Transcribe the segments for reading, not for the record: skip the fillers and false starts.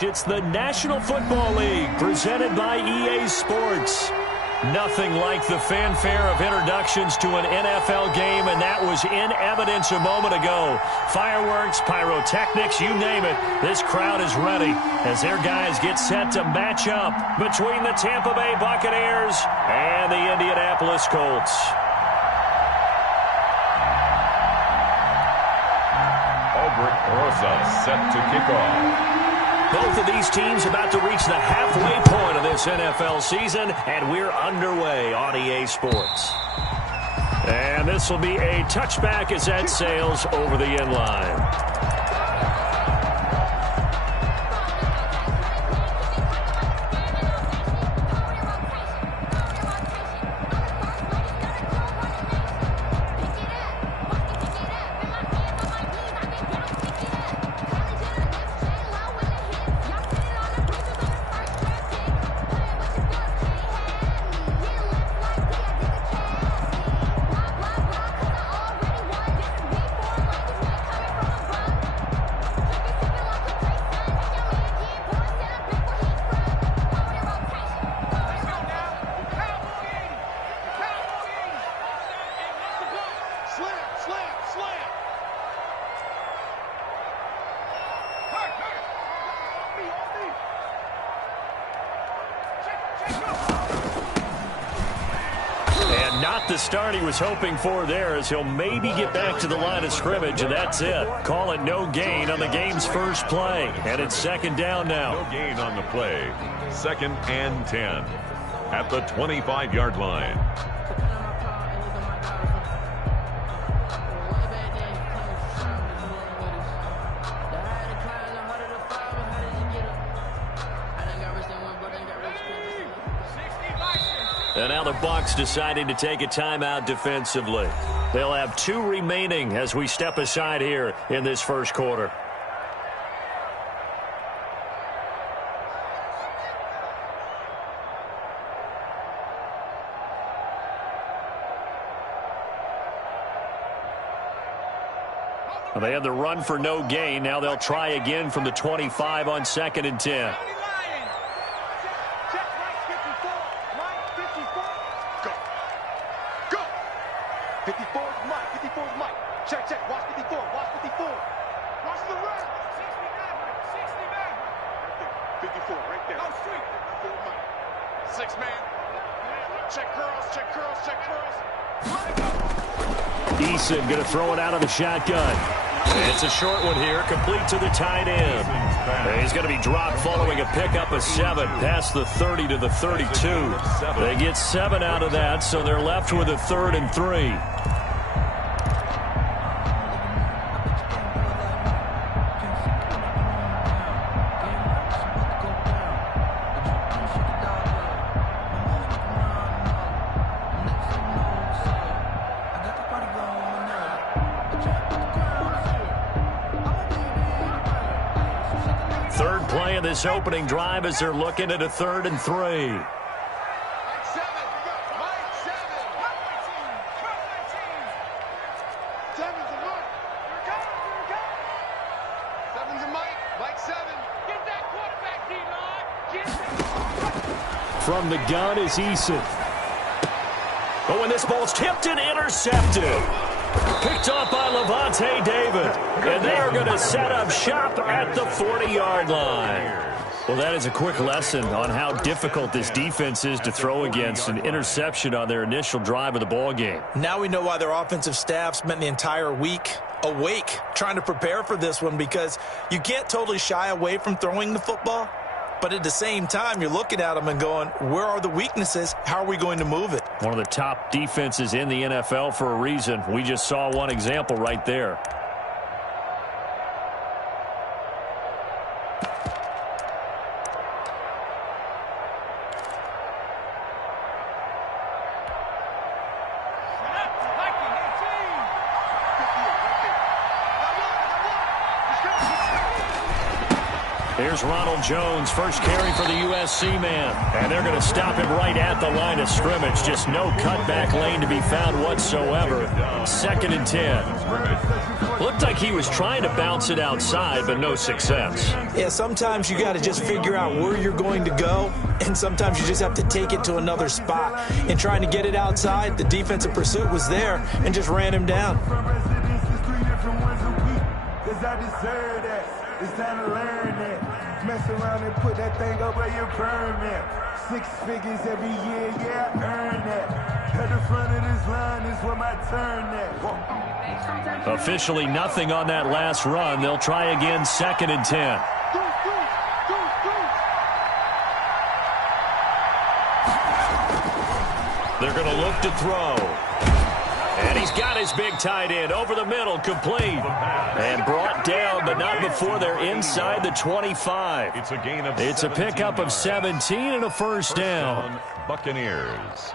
correct. It's the National Football League presented by EA Sports. Nothing like the fanfare of introductions to an NFL game, and that was in evidence a moment ago. Fireworks, pyrotechnics, you name it. This crowd is ready as their guys get set to match up between the Tampa Bay Buccaneers and the Indianapolis Colts. Rosa set to kick off. Both of these teams about to reach the halfway point of this NFL season, and we're underway on EA Sports. And this will be a touchback as that sails over the end line. Not the start he was hoping for there, as he'll maybe get back to the line of scrimmage, and that's it. Call it no gain on the game's first play, and it's second down now. No gain on the play. 2nd and 10 at the 25-yard line. And now the Bucs deciding to take a timeout defensively. They'll have 2 remaining as we step aside here in this first quarter. Well, they had the run for no gain. Now they'll try again from the 25 on 2nd and 10. Eason going to throw it out of the shotgun. It's a short one here, complete to the tight end. He's going to be dropped following a pickup of 7 past the 30 to the 32. They get 7 out of that, so they're left with a 3rd and 3. This opening drive as they're looking at a 3rd and 3. From the gun is Eason. But when this ball's tipped and intercepted. Picked off by Levante David. And they're going to set up shop at the 40-yard line. Well, that is a quick lesson on how difficult this defense is to throw against. An interception on their initial drive of the ball game. Now we know why their offensive staff spent the entire week awake trying to prepare for this one, because you can't totally shy away from throwing the football. But at the same time, you're looking at them and going, where are the weaknesses? How are we going to move it? One of the top defenses in the NFL for a reason. We just saw one example right there. Here's Ronald Jones, first carry for the USC man. And they're going to stop him right at the line of scrimmage. Just no cutback lane to be found whatsoever. 2nd and 10. Looked like he was trying to bounce it outside, but no success. Yeah, sometimes you got to just figure out where you're going to go, and sometimes you just have to take it to another spot. In trying to get it outside, the defensive pursuit was there and just ran him down. It's time to learn that. Mess around and put that thing up where you burn that. 6 figures every year, yeah, I earn that. At the front of this line is where my turn at. Officially nothing on that last run. They'll try again, 2nd and 10. They're going to look to throw. And he's got his big tight end over the middle, complete. And brought down, but not before they're inside the 25. It's a gain of It's a pickup of 17 and a first down. Buccaneers.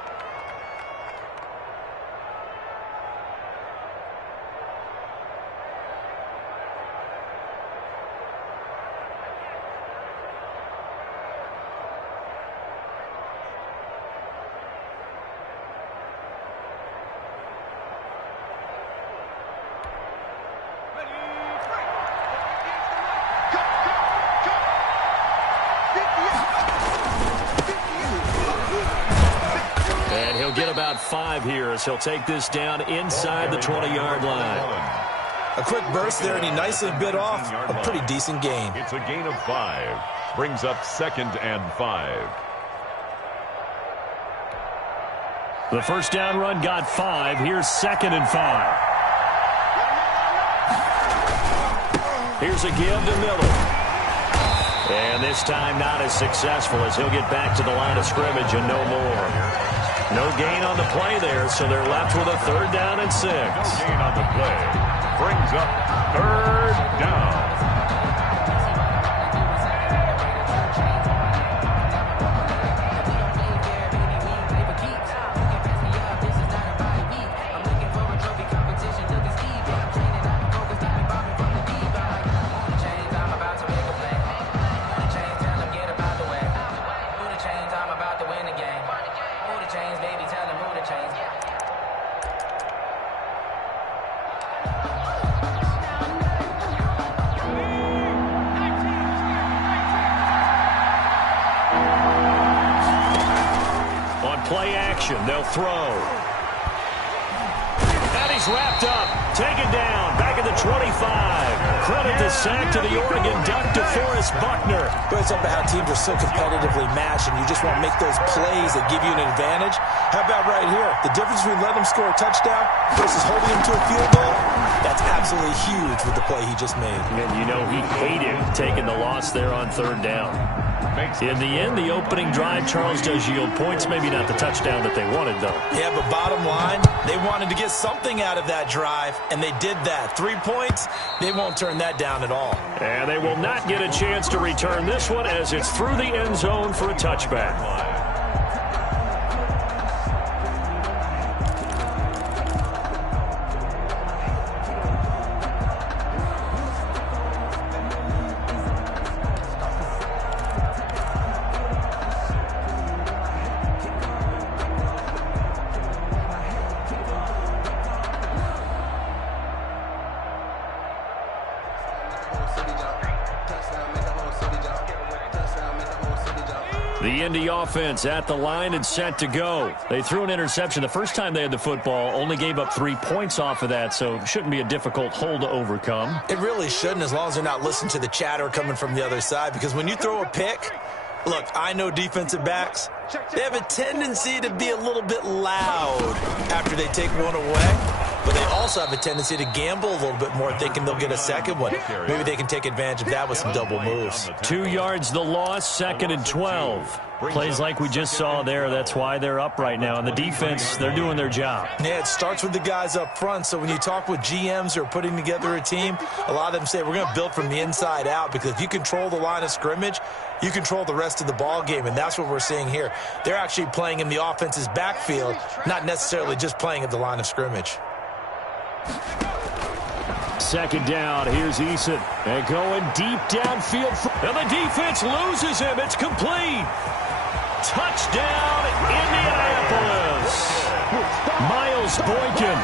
Get about 5 here as he'll take this down inside the 20-yard line. A quick burst there, and he nicely bit off a pretty decent gain. It's a gain of 5. Brings up 2nd and 5. The first down run got 5. Here's 2nd and 5. Here's a give to Miller. And this time not as successful as he'll get back to the line of scrimmage and no more. No gain on the play there, so they're left with a 3rd down and 6. No gain on the play. Brings up 3rd down. Play action. They'll throw. And he's wrapped up. Taken down. Back at the 25. Credit the sack to the Oregon Duck, DeForest Buckner. It's up how teams are so competitively matched, and you just want to make those plays that give you an advantage. How about right here? The difference between letting them score a touchdown versus holding them to a field goal, that's absolutely huge with the play he just made. And you know he hated taking the loss there on 3rd down. In the end, the opening drive, Charles, does yield points. Maybe not the touchdown that they wanted, though. Yeah, but bottom line, they wanted to get something out of that drive, and they did that. 3 points, they won't turn that down at all. And they will not get a chance to return this one as it's through the end zone for a touchback. The Indy offense at the line and set to go. They threw an interception the first time they had the football, only gave up 3 points off of that, so it shouldn't be a difficult hole to overcome. It really shouldn't, as long as they're not listening to the chatter coming from the other side, because when you throw a pick, look, I know defensive backs, they have a tendency to be a little bit loud after they take one away, but they also have a tendency to gamble a little bit more, thinking they'll get a second one. Maybe they can take advantage of that with some double moves. 2 yards the loss, 2nd and 12. Plays like we just saw there, that's why they're up right now. And the defense, they're doing their job. Yeah, it starts with the guys up front. So when you talk with GMs who are putting together a team, a lot of them say we're going to build from the inside out, because if you control the line of scrimmage, you control the rest of the ball game, and that's what we're seeing here. They're actually playing in the offense's backfield, not necessarily just playing at the line of scrimmage. 2nd down, here's Eason. And going deep downfield. And the defense loses him. It's complete. Touchdown, Indianapolis. Miles Boykin,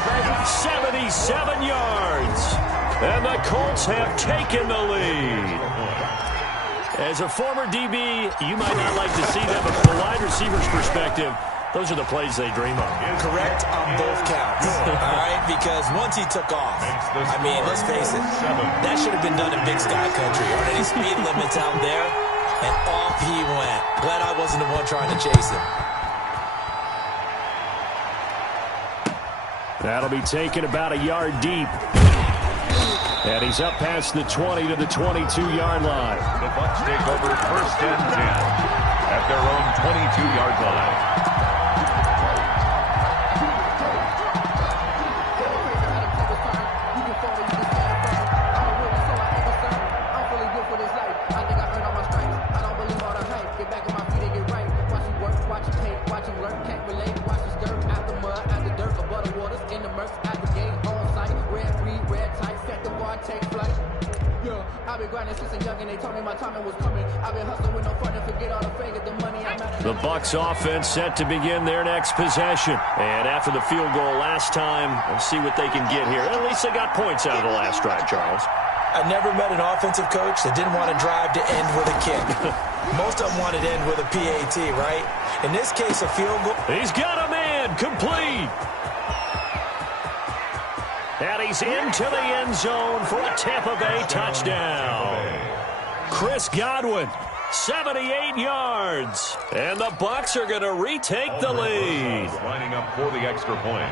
77 yards. And the Colts have taken the lead. As a former DB, you might not like to see that, but from the wide receiver's perspective, those are the plays they dream of. Correct on both counts. All right, because once he took off, I mean, let's face it, that should have been done in Big Sky Country. Aren't any speed limits out there? And off he went. Glad I wasn't the one trying to chase him. That'll be taken about a yard deep. And he's up past the 20 to the 22-yard line. The Bucs take over 1st and 10 at their own 22-yard line. The Bucs offense set to begin their next possession. And after the field goal last time, we'll see what they can get here. At least they got points out of the last drive, Charles. I never met an offensive coach that didn't want to drive to end with a kick. Most of them wanted to end with a PAT, right? In this case, a field goal. He's got a man, complete. And he's into the end zone for a Tampa Bay touchdown. Chris Godwin, 78 yards. And the Bucs are going to retake the lead. Lining up for the extra point.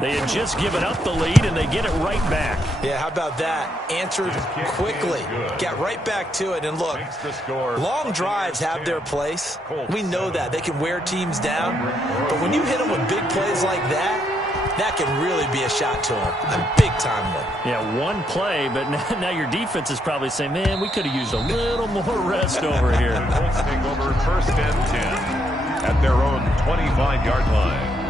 They had just given up the lead, and they get it right back. Yeah, how about that? Answered quickly. Got right back to it. And look, long drives have their place. We know that. They can wear teams down. But when you hit them with big plays like that, that can really be a shot to them. A big-time one. Yeah, one play, but now your defense is probably saying, man, we could have used a little more rest over here. Colts take over 1st and 10 at their own 25-yard line.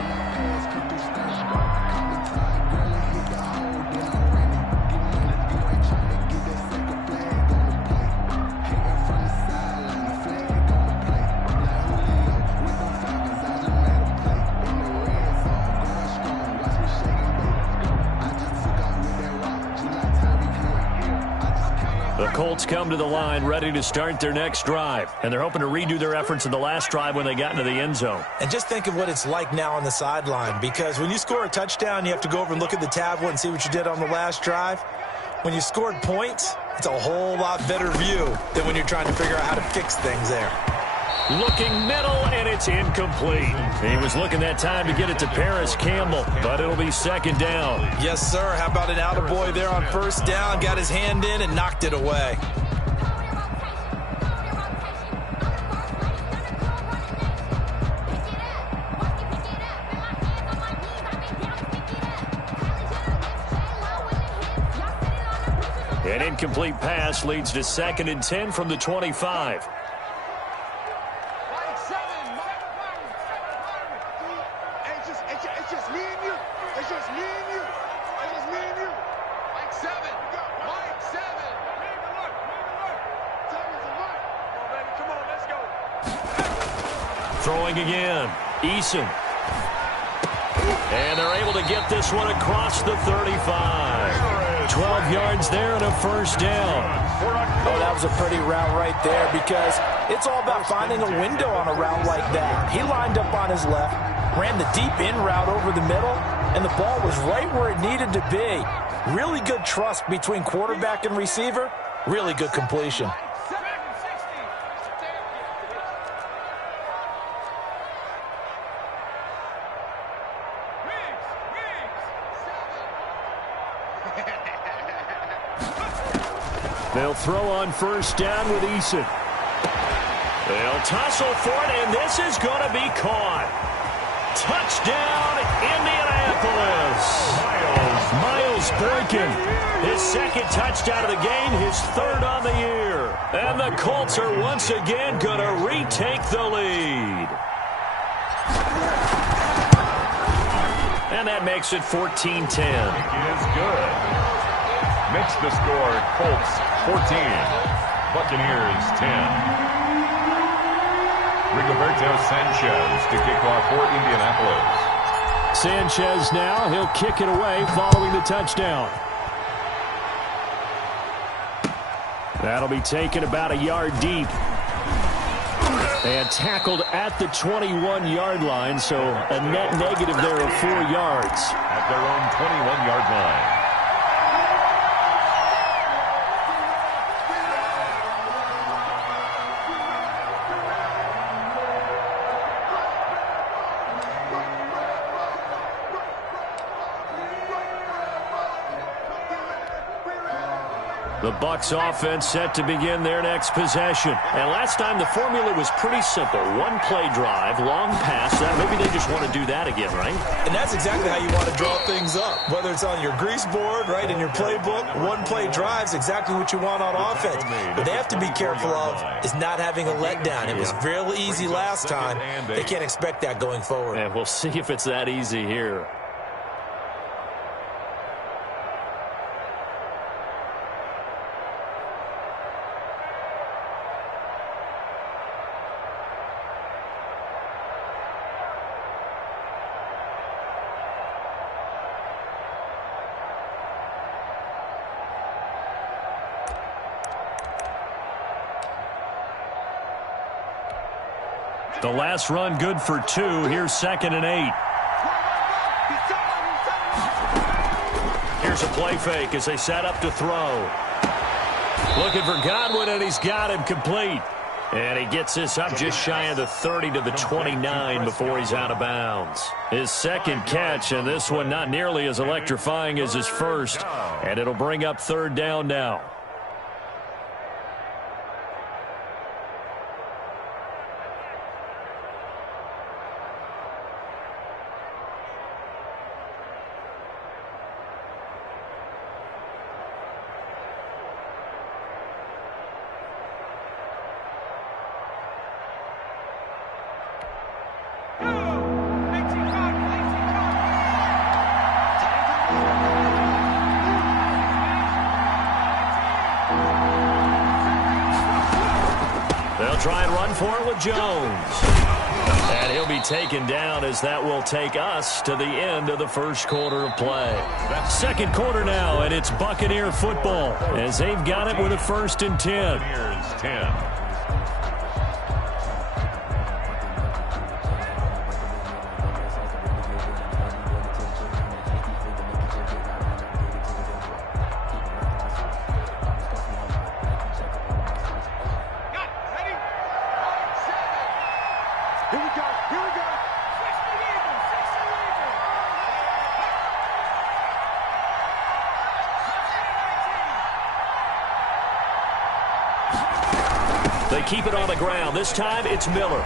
The Colts come to the line ready to start their next drive. And they're hoping to redo their efforts in the last drive when they got into the end zone. And just think of what it's like now on the sideline, because when you score a touchdown, you have to go over and look at the tablet and see what you did on the last drive. When you scored points, it's a whole lot better view than when you're trying to figure out how to fix things there. Looking middle, and it's incomplete. He was looking that time to get it to Paris Campbell, but it'll be 2nd down. Yes, sir. How about an attaboy there on 1st down? Got his hand in and knocked it away. An incomplete pass leads to 2nd and 10 from the 25. Throwing again. Eason. And they're able to get this one across the 35. 12 yards there and a 1st down. Oh, that was a pretty route right there, because it's all about finding a window on a route like that. He lined up on his left, ran the deep in route over the middle, and the ball was right where it needed to be. Really good trust between quarterback and receiver. Really good completion. They'll throw on 1st down with Eason. They'll tussle for it, and this is going to be caught. Touchdown, Indianapolis. Miles Boykin, his 2nd touchdown of the game, his 3rd on the year. And the Colts are once again going to retake the lead. And that makes it 14-10. It is good. Makes the score Colts 14, Buccaneers 10. Rigoberto Sanchez to kick off for Indianapolis. Sanchez now, he'll kick it away following the touchdown. That'll be taken about a yard deep. And tackled at the 21-yard line, so a net negative there of 4 yards. At their own 21-yard line. The Bucs offense set to begin their next possession. And last time the formula was pretty simple. One play drive, long pass. Maybe they just want to do that again, right? And that's exactly how you want to draw things up. Whether it's on your grease board, right, in your playbook, one play drive is exactly what you want on offense. What they have to be careful of is not having a letdown. It was real easy last time. They can't expect that going forward. And we'll see if it's that easy here. The last run good for 2. Here's 2nd and 8. Here's a play fake as they set up to throw. Looking for Godwin, and he's got him complete. And he gets this up just shy of the 30 to the 29 before he's out of bounds. His second catch, and this one not nearly as electrifying as his first. And it'll bring up 3rd down now. Try and run for it with Jones. And he'll be taken down as that will take us to the end of the first quarter of play. Second quarter now, and it's Buccaneer football as they've got it with a 1st and 10. Buccaneers 10. They keep it on the ground. This time it's Miller.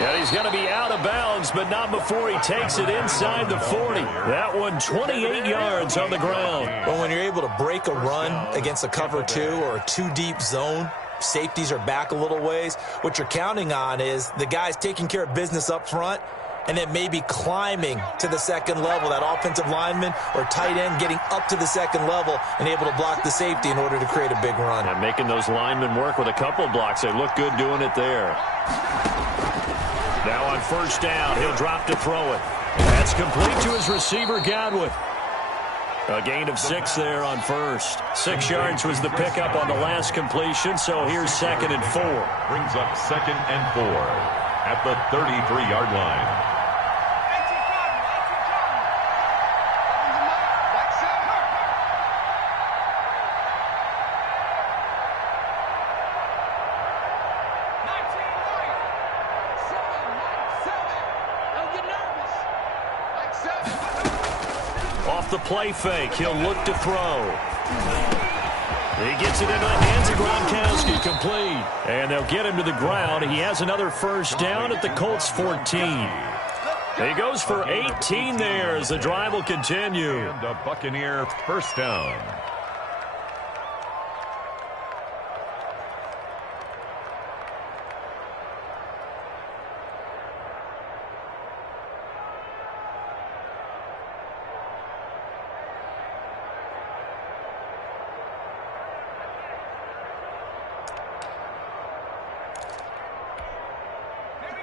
And he's going to be out of bounds, but not before he takes it inside the 40. That one 28 yards on the ground. Well, when you're able to break a run against a cover 2 or a 2-deep zone, safeties are back a little ways. What you're counting on is the guys taking care of business up front and then maybe climbing to the second level, that offensive lineman or tight end getting up to the second level and able to block the safety in order to create a big run. And making those linemen work with a couple of blocks. They look good doing it there. Now on 1st down, he'll drop to throw it. That's complete to his receiver, Godwin. A gain of 6 there on 1st. 6 yards was the pickup on the last completion, so here's 2nd and 4. Brings up 2nd and 4 at the 33-yard line. Off the play fake, he'll look to throw. He gets it into the hands of Gronkowski, complete. And they'll get him to the ground. He has another 1st down at the Colts 14. He goes for 18 there as the drive will continue. And a Buccaneer 1st down.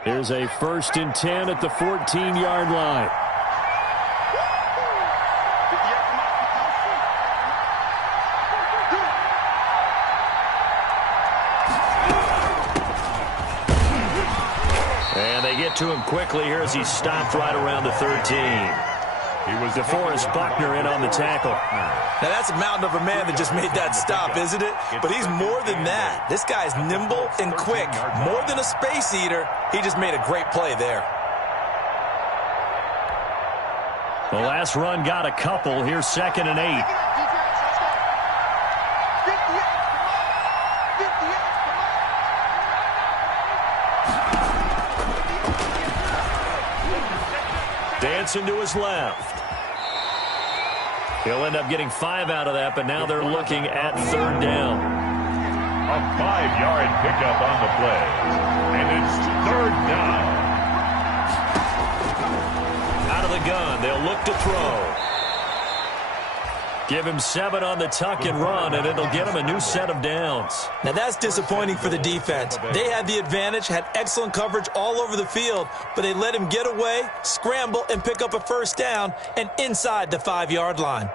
Here's a 1st and 10 at the 14-yard line. And they get to him quickly here as he's stopped right around the 13. DeForest Buckner in on the tackle. Now, that's a mountain of a man that just made that stop, isn't it? But he's more than that. This guy's nimble and quick. More than a space eater. He just made a great play there. The last run got a couple. Here's 2nd and 8. Dancing to his left. He'll end up getting 5 out of that, but now they're looking at 3rd down. A 5-yard pickup on the play. And it's 3rd down. Out of the gun, they'll look to throw. Give him 7 on the tuck and run, and it'll get him a new set of downs. Now, that's disappointing for the defense. They had the advantage, had excellent coverage all over the field, but they let him get away, scramble, and pick up a 1st down, and inside the 5-yard line.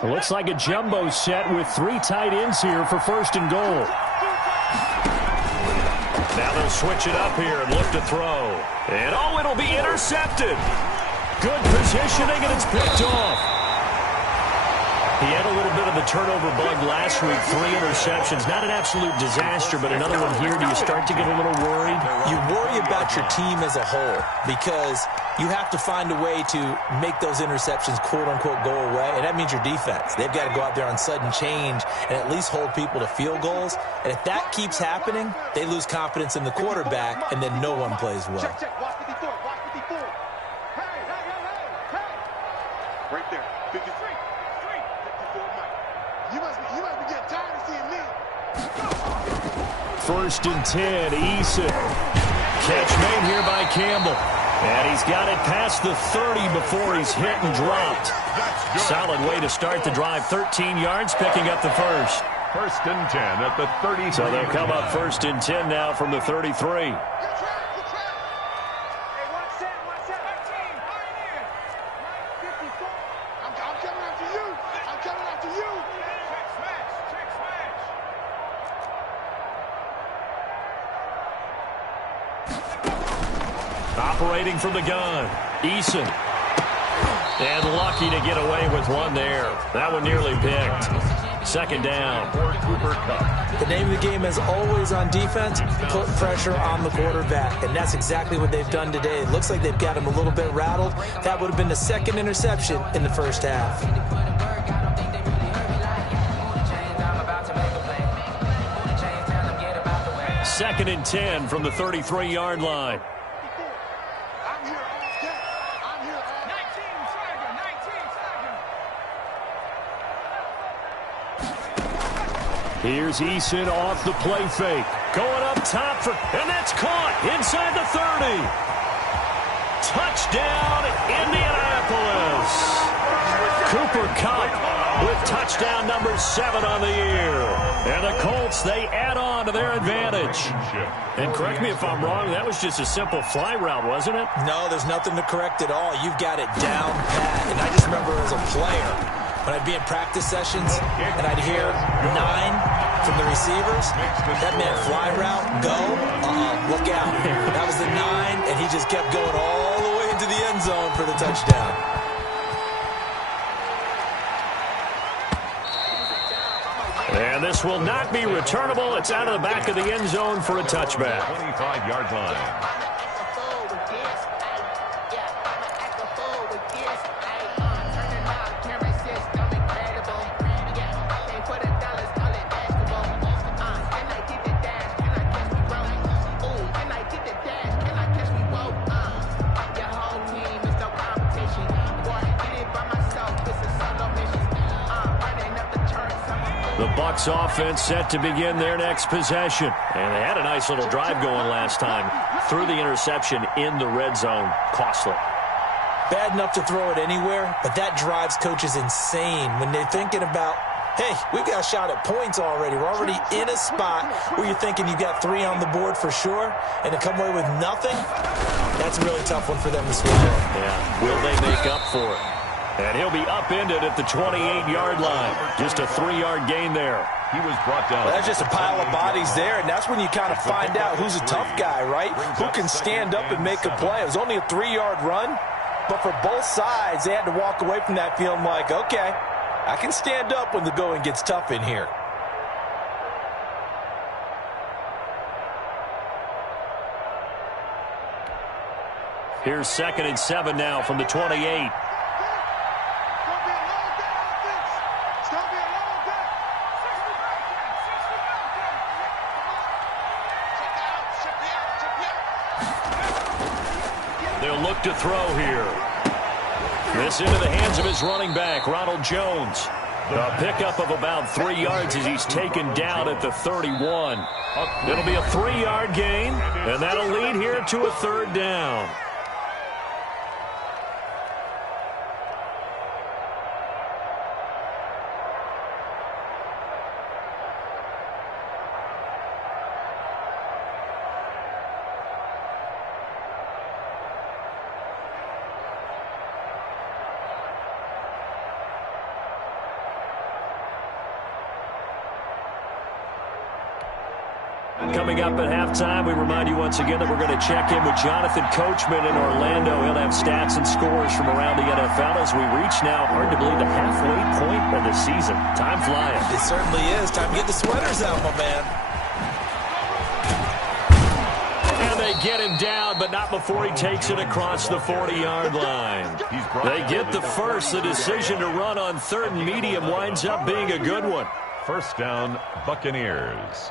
It looks like a jumbo set with 3 tight ends here for 1st and goal. Now they'll switch it up here and look to throw. And, oh, it'll be intercepted. Good positioning, and it's picked off. He had a little bit of the turnover bug last week, 3 interceptions. Not an absolute disaster, but another one here. Do you start to get a little worried? You worry about your team as a whole because you have to find a way to make those interceptions, quote-unquote, go away, and that means your defense. They've got to go out there on sudden change and at least hold people to field goals. And if that keeps happening, they lose confidence in the quarterback, and then no one plays well. Check. Watch 54. Watch 54. Hey. Right there. 53. 54, Mike. You must be getting tired of seeing me. 1st and 10, Eason. Catch made here by Campbell. And he's got it past the 30 before he's hit and dropped. Solid way to start the drive. 13 yards, picking up the 1st. 1st and 10 at the 33. So they'll come up 1st and 10 now from the 33. Operating from the gun, Eason. And lucky to get away with one there. That one nearly picked. 2nd down. The name of the game is always on defense, put pressure on the quarterback. And that's exactly what they've done today. It looks like they've got him a little bit rattled. That would have been the 2nd interception in the 1st half. Second and 10 from the 33-yard line. Here's Eason off the play fake. Going up top and that's caught inside the 30. Touchdown, Indianapolis. Cooper Kupp with touchdown number 7 on the year. And the Colts, they add on to their advantage. And correct me if I'm wrong, that was just a simple fly route, wasn't it? No, there's nothing to correct at all. You've got it down pat. And I just remember as a player, when I'd be in practice sessions and I'd hear 9 from the receivers, that meant fly route, go, look out. That was the 9, and he just kept going all the way into the end zone for the touchdown. And this will not be returnable. It's out of the back of the end zone for a touchback. 25-yard line. The Bucs offense set to begin their next possession. And they had a nice little drive going last time. Threw the interception in the red zone. Costly. Bad enough to throw it anywhere, but that drives coaches insane when they're thinking about, hey, we've got a shot at points already. We're already in a spot where you're thinking you've got 3 on the board for sure, and to come away with nothing, that's a really tough one for them to swallow. Yeah, will they make up for it? And he'll be upended at the 28-yard line. Just a 3-yard gain there. He was brought down. Well, that's just a pile of bodies there, and that's when you kind of find out who's a tough guy, right? Who can stand up and make a play. It was only a 3-yard run, but for both sides, they had to walk away from that feeling like, okay, I can stand up when the going gets tough in here. Here's 2nd and 7 now from the 28. They'll look to throw here. This into the hands of his running back, Ronald Jones. A pickup of about 3 yards as he's taken down at the 31. It'll be a 3-yard gain, and that'll lead here to a 3rd down. Coming up at halftime, we remind you once again that we're going to check in with Jonathan Coachman in Orlando. He'll have stats and scores from around the NFL as we reach now, hard to believe, the halfway point of the season. Time flying. It certainly is. Time to get the sweaters out, my man. And they get him down, but not before he takes it across the 40-yard line. They get the first. The decision to run on 3rd and medium winds up being a good one. First down, Buccaneers.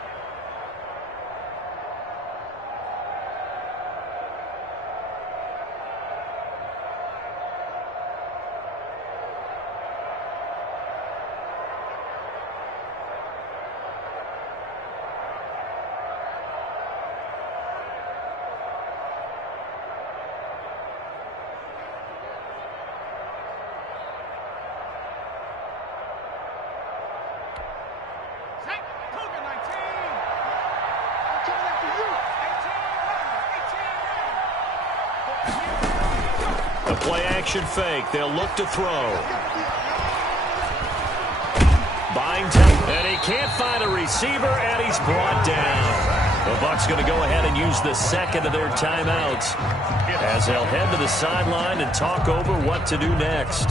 Play-action fake. They'll look to throw. Buying time. And he can't find a receiver, and he's brought down. The Bucs going to go ahead and use the 2nd of their timeouts as they'll head to the sideline and talk over what to do next.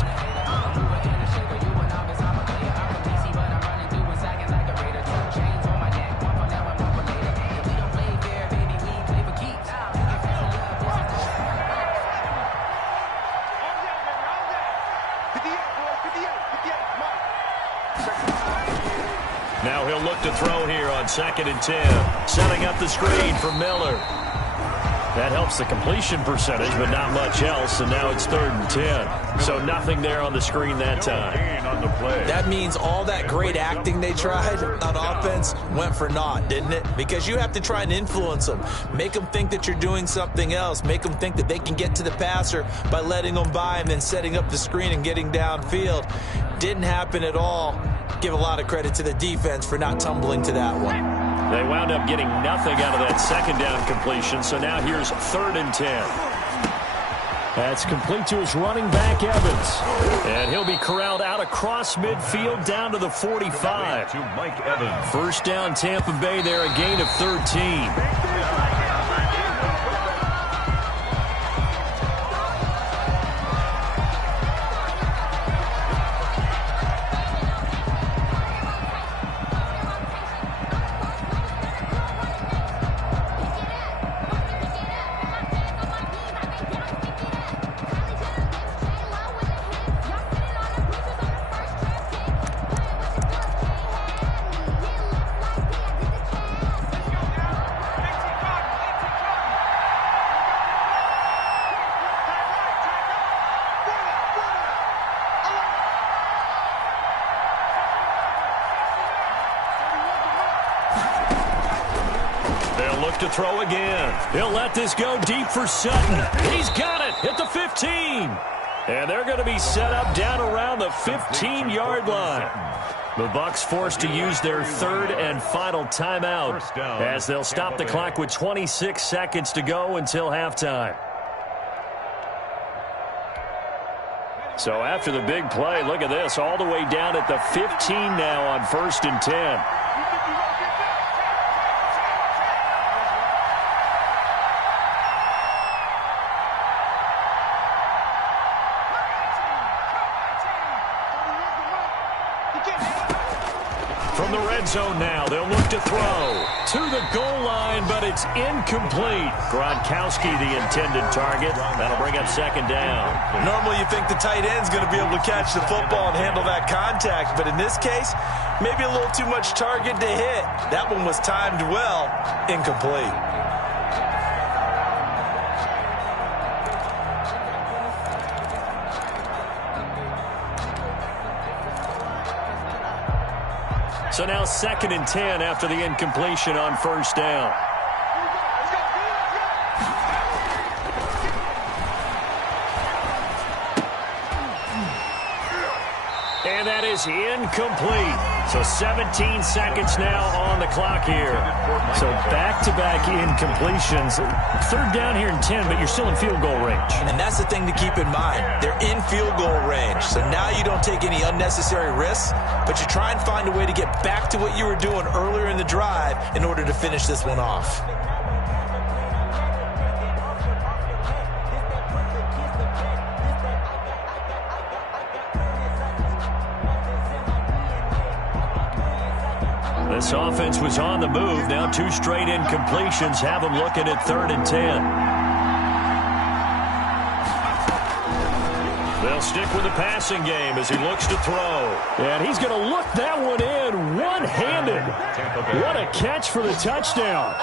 Now he'll look to throw here on 2nd and 10. Setting up the screen for Miller. That helps the completion percentage, but not much else, and now it's 3rd and 10. So nothing there on the screen that time. That means all that great acting they tried on offense went for naught, didn't it? Because you have to try and influence them. Make them think that you're doing something else. Make them think that they can get to the passer by letting them by and then setting up the screen and getting downfield. Didn't happen at all. Give a lot of credit to the defense for not tumbling to that one. They wound up getting nothing out of that 2nd down completion, so now here's 3rd and 10. That's complete to his running back, Evans. And he'll be corralled out across midfield down to the 45. To Mike Evans. First down, Tampa Bay there, a gain of 13. To throw again. He'll let this go deep for Sutton. He's got it at the 15. And they're going to be set up down around the 15-yard line. The Bucs forced to use their 3rd and final timeout as they'll stop the clock with 26 seconds to go until halftime. So after the big play, look at this, all the way down at the 15 now on 1st and 10. From the red zone now, they'll look to throw to the goal line, but it's incomplete. Gronkowski, the intended target. That'll bring up 2nd down. Normally you think the tight end's going to be able to catch the football and handle that contact, but in this case, maybe a little too much target to hit. That one was timed well, incomplete. So now 2nd and 10 after the incompletion on 1st down. And that is incomplete. So 17 seconds now on the clock here. So back-to-back incompletions. 3rd down here and 10, but you're still in field goal range. And that's the thing to keep in mind. They're in field goal range. So now you don't take any unnecessary risks, but you try and find a way to get back to what you were doing earlier in the drive in order to finish this one off. This offense was on the move. Now 2 straight incompletions have them looking at 3rd and 10. They'll stick with the passing game as he looks to throw. And he's going to look that one in one-handed. What a catch for the touchdown.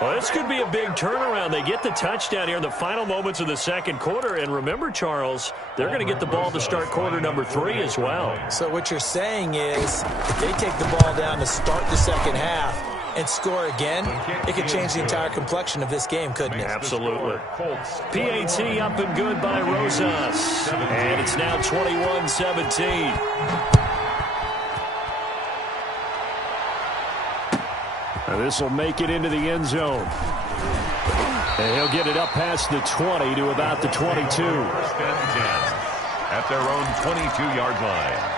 Well, this could be a big turnaround. They get the touchdown here in the final moments of the 2nd quarter. And remember, Charles, they're going to get the ball to start quarter number 3 as well. So what you're saying is if they take the ball down to start the 2nd half and score again, it could change the entire complexion of this game, couldn't it? Absolutely. PAT up and good by Rosas. And it's now 21-17. This will make it into the end zone. And he'll get it up past the 20 to about the 22. 1st and 10 at their own 22-yard line.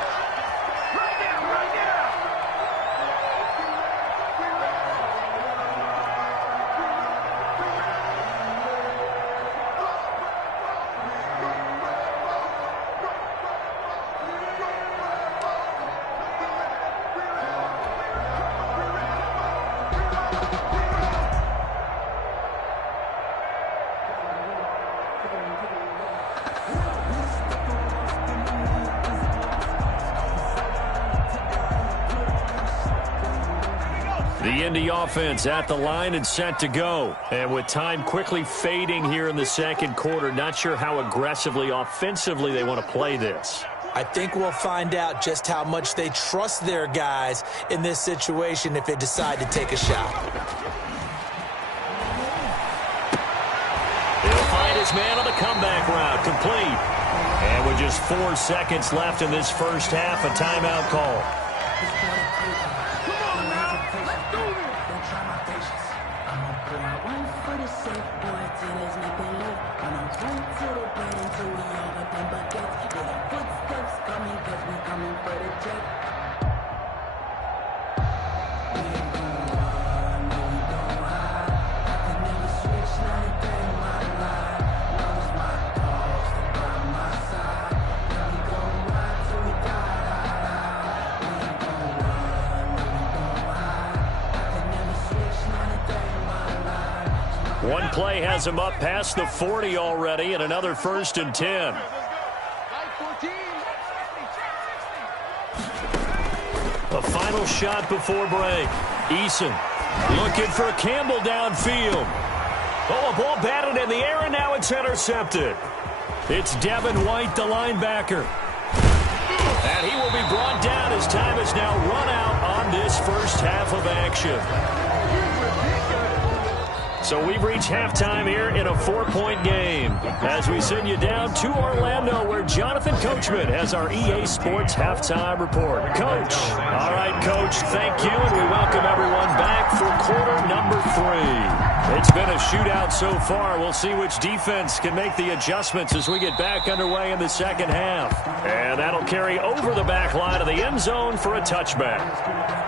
The Indy offense at the line and set to go. And with time quickly fading here in the 2nd quarter, not sure how aggressively, offensively they want to play this. I think we'll find out just how much they trust their guys in this situation if they decide to take a shot. He'll find his man on the comeback route, complete. And with just 4 seconds left in this 1st half, a timeout call. One play has him up past the 40 already, and another 1st and 10. A final shot before break. Eason looking for Campbell downfield. Oh, a ball batted in the air, and now it's intercepted. It's Devin White, the linebacker. And he will be brought down as time is now run out on this 1st half of action. So we've reached halftime here in a 4-point game as we send you down to Orlando where Jonathan Coachman has our EA Sports halftime report. Coach. All right, Coach, thank you, and we welcome everyone back for quarter number 3. It's been a shootout so far. We'll see which defense can make the adjustments as we get back underway in the second half. And that'll carry over the back line of the end zone for a touchback.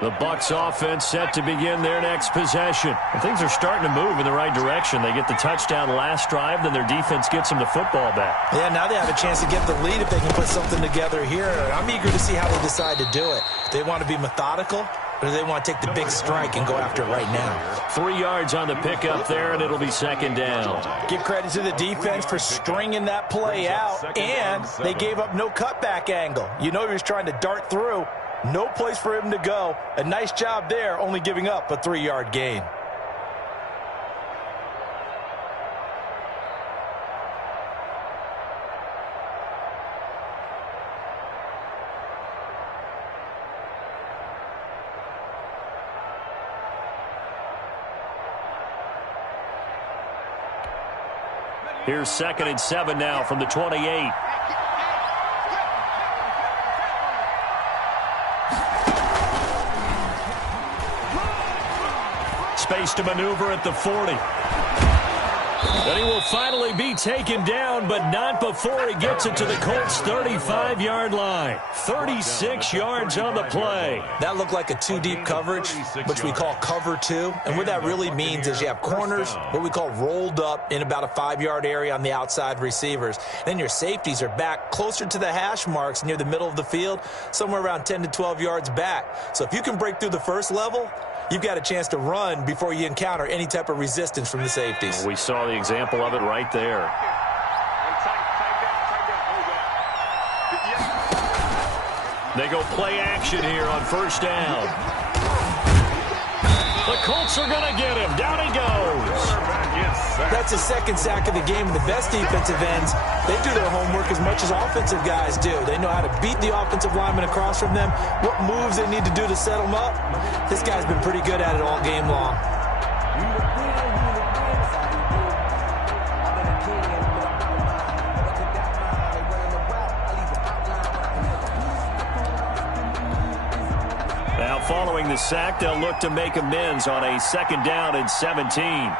The Bucs offense set to begin their next possession. And things are starting to move in the right direction. They get the touchdown last drive, then their defense gets them the football back. Yeah, now they have a chance to get the lead if they can put something together here. I'm eager to see how they decide to do it. Do they want to be methodical, or do they want to take the big strike and go after it right now? 3 yards on the pickup there, and it'll be second down. Give credit to the defense for stringing that play out, and they gave up no cutback angle. You know he was trying to dart through. No place for him to go. A nice job there, only giving up a 3-yard gain. Here's 2nd and 7 now from the 28. Space to maneuver at the 40. Then he will finally be taken down, but not before he gets it to the Colts' 35-yard line. 36 yards on the play. That looked like a 2-deep coverage, which we call cover 2. And what that really means is you have corners, what we call rolled up in about a 5-yard area on the outside receivers. Then your safeties are back closer to the hash marks near the middle of the field, somewhere around 10 to 12 yards back. So if you can break through the first level, you've got a chance to run before you encounter any type of resistance from the safeties. We saw the example of it right there. They go play action here on first down. The Colts are going to get him. Down he goes. That's his second sack of the game. The best defensive ends, they do their homework as much as offensive guys do. They know how to beat the offensive lineman across from them, what moves they need to do to set them up. This guy's been pretty good at it all game long. Now following the sack, they'll look to make amends on a 2nd down and 17.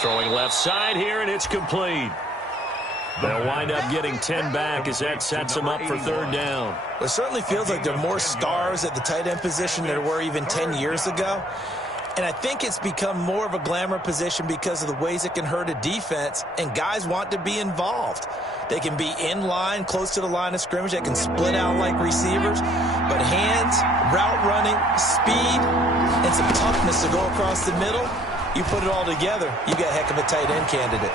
Throwing left side here, and it's complete. They'll wind up getting 10 back as that sets them up for 3rd down. It certainly feels like there are more stars at the tight end position than there were even 10 years ago. And I think it's become more of a glamour position because of the ways it can hurt a defense, and guys want to be involved. They can be in line, close to the line of scrimmage. They can split out like receivers. But hands, route running, speed, and some toughness to go across the middle, you put it all together, you got a heck of a tight end candidate.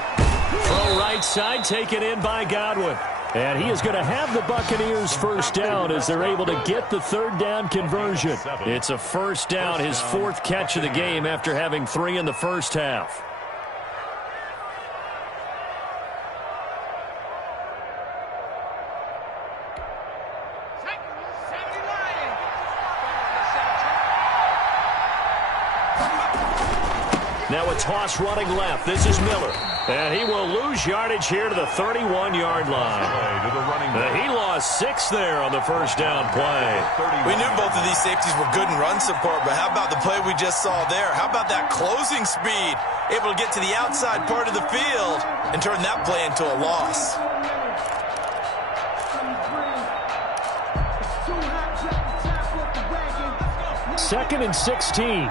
Throw right side, taken in by Godwin. And he is going to have the Buccaneers first down as they're able to get the 3rd down conversion. It's a first down, his 4th catch of the game after having 3 in the first half. Now a toss running left. This is Miller. And he will lose yardage here to the 31-yard line. He lost 6 there on the first down play. We knew both of these safeties were good in run support, but how about the play we just saw there? How about that closing speed? Able to get to the outside part of the field and turn that play into a loss. Second and 16.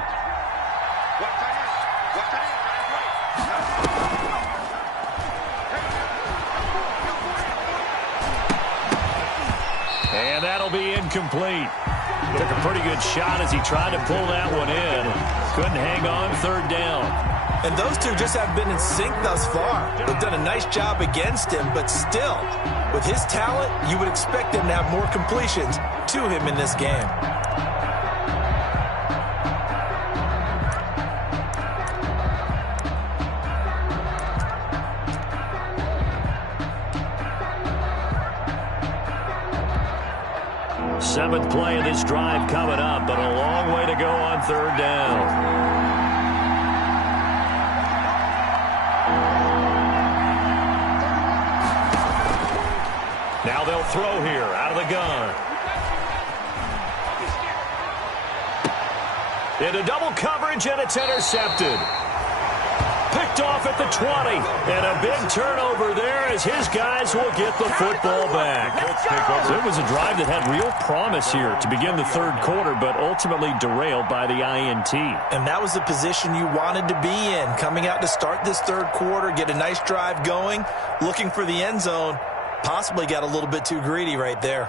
And that'll be incomplete. Took a pretty good shot as he tried to pull that one in. Couldn't hang on, third down. And those two just have been in sync thus far. They've done a nice job against him, but still, with his talent, you would expect him to have more completions to him in this game. Seventh play of this drive coming up, but a long way to go on third down. Now they'll throw here out of the gun. Into double coverage, and it's intercepted. Picked off at the 20. And a big turnover there as his guys will get the football back. So it was a drive that had real promise here to begin the third quarter, but ultimately derailed by the INT. And that was the position you wanted to be in. Coming out to start this third quarter, get a nice drive going, looking for the end zone. Possibly got a little bit too greedy right there.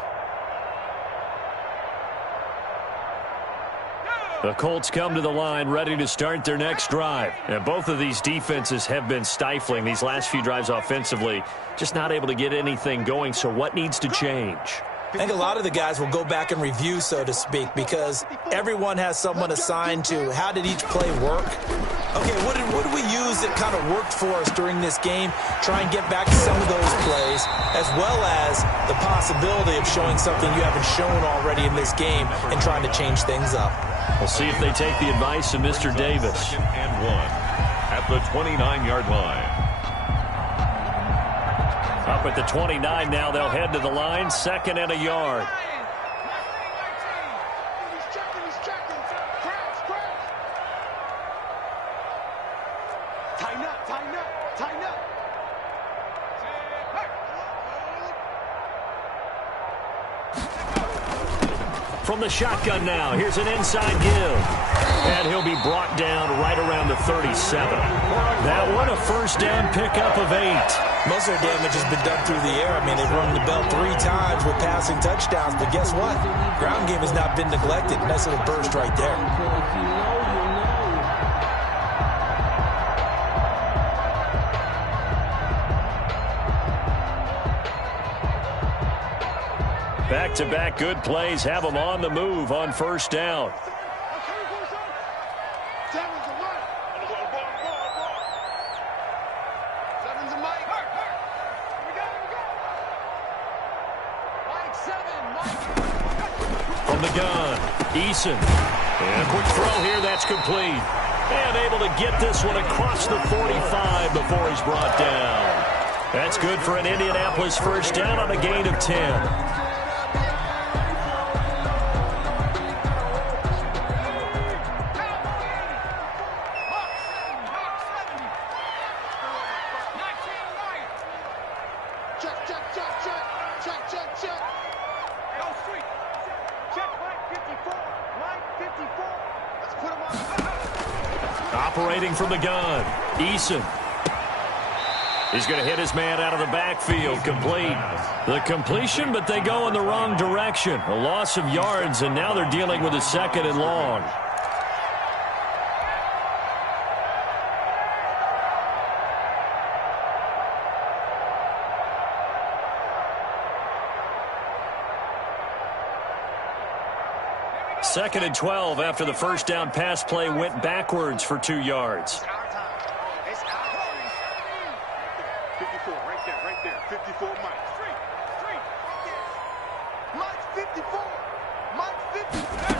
The Colts come to the line ready to start their next drive. And both of these defenses have been stifling these last few drives offensively. Just not able to get anything going, so what needs to change? I think a lot of the guys will go back and review, so to speak, because everyone has someone assigned to how did each play work. Okay, what did we use that kind of worked for us during this game? Try and get back to some of those plays, as well as the possibility of showing something you haven't shown already in this game and trying to change things up. We'll see if they take the advice of Mr. Davis. Second and 1 at the 29-yard line. Up at the 29 now, they'll head to the line, second and a yard. He's checking. Crouch. Tighten up. From the shotgun now, here's an inside give. And he'll be brought down right around the 37. That one, a first down pickup of 8. Most of their damage has been done through the air. I mean, they've rung the bell 3 times with passing touchdowns, but guess what? Ground game has not been neglected. Nice little burst right there. Back-to-back good plays have them on the move on first down. From the gun, Eason. And a quick throw here, that's complete. And able to get this one across the 45 before he's brought down. That's good for an Indianapolis first down on a gain of 10. Operating from the gun, Eason. He's going to hit his man out of the backfield, complete. The completion, but they go in the wrong direction. A loss of yards, and now they're dealing with a second and long. Second and 12 after the first down pass play went backwards for 2 yards. It's our time. 54, right there. 54, Mike. Mike 54. Mike 54.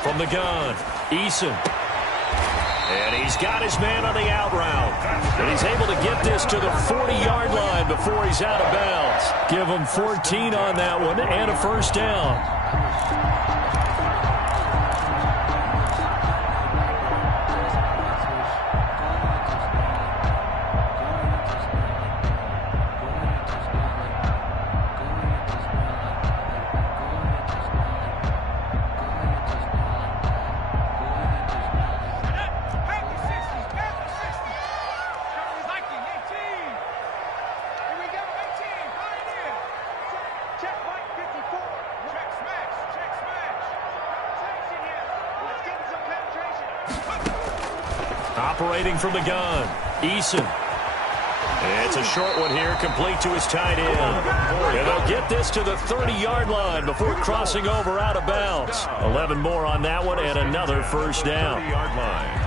From the gun, Eason. And he's got his man on the out route. And he's able to get this to the 40-yard line before he's out of bounds. Give him 14 on that one and a first down. Check Mike 54. Operating from the gun, Eason. It's a short one here, complete to his tight end. And they'll get this to the 30-yard line before crossing over out of bounds. 11 more on that one and another first down. 30-yard line.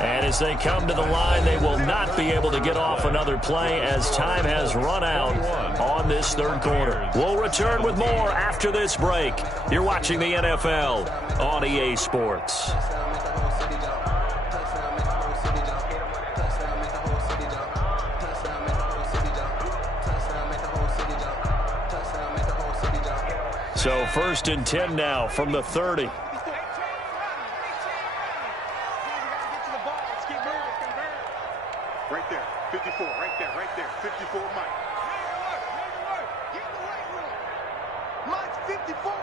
And as they come to the line, they will not be able to get off another play as time has run out on this third quarter. We'll return with more after this break. You're watching the NFL on EA Sports. So 1st and 10 now from the 30. Right there, 54, right there, 54, Mike. Get the right one. Mike's 54.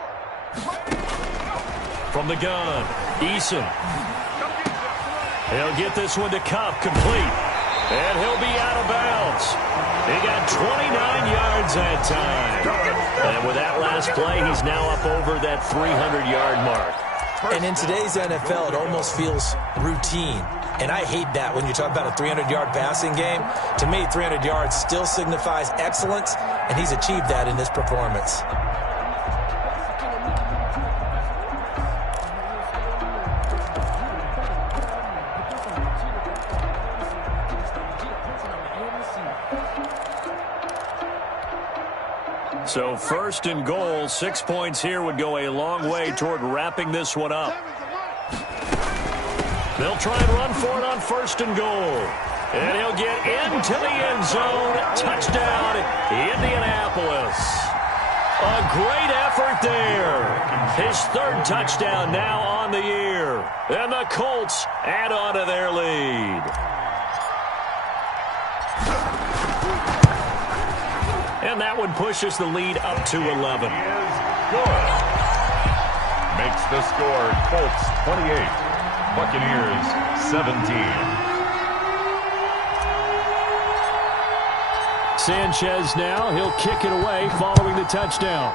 From the gun, Eason. He'll get this one to Cup, complete. And he'll be out of bounds. He got 29 yards that time. And with that last play, he's now up over that 300-yard mark. And in today's NFL, it almost feels routine. And I hate that when you talk about a 300-yard passing game. To me, 300 yards still signifies excellence, and he's achieved that in this performance. So 1st and goal, 6 points here would go a long way toward wrapping this one up. They'll try and run for it on 1st and goal. And he'll get into the end zone. Touchdown, Indianapolis. A great effort there. His 3rd touchdown now on the year. And the Colts add on to their lead. And that one pushes the lead up to 11. Makes the score Colts 28. Buccaneers 17. Sanchez now. He'll kick it away following the touchdown.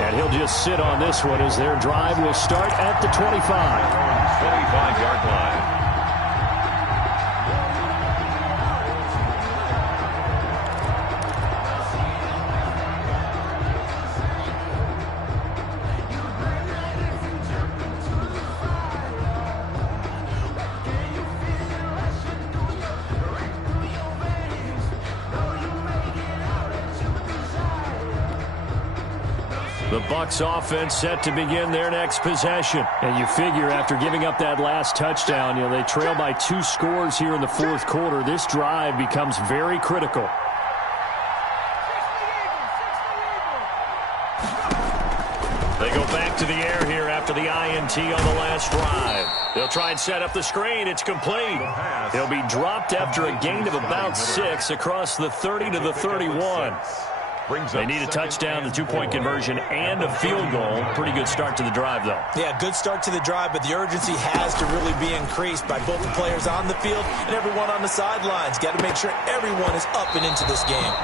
And he'll just sit on this one as their drive will start at the 25. 25-yard line. The Bucs offense set to begin their next possession. And you figure after giving up that last touchdown, they trail by 2 scores here in the 4th quarter. This drive becomes very critical. They go back to the air here after the INT on the last drive. They'll try and set up the screen. It's complete. He'll be dropped after a gain of about 6 across the 30 to the 31. They need a touchdown, the 2-point conversion, and a field goal. Pretty good start to the drive, though. Yeah, good start to the drive, but the urgency has to really be increased by both the players on the field and everyone on the sidelines. Got to make sure everyone is up and into this game.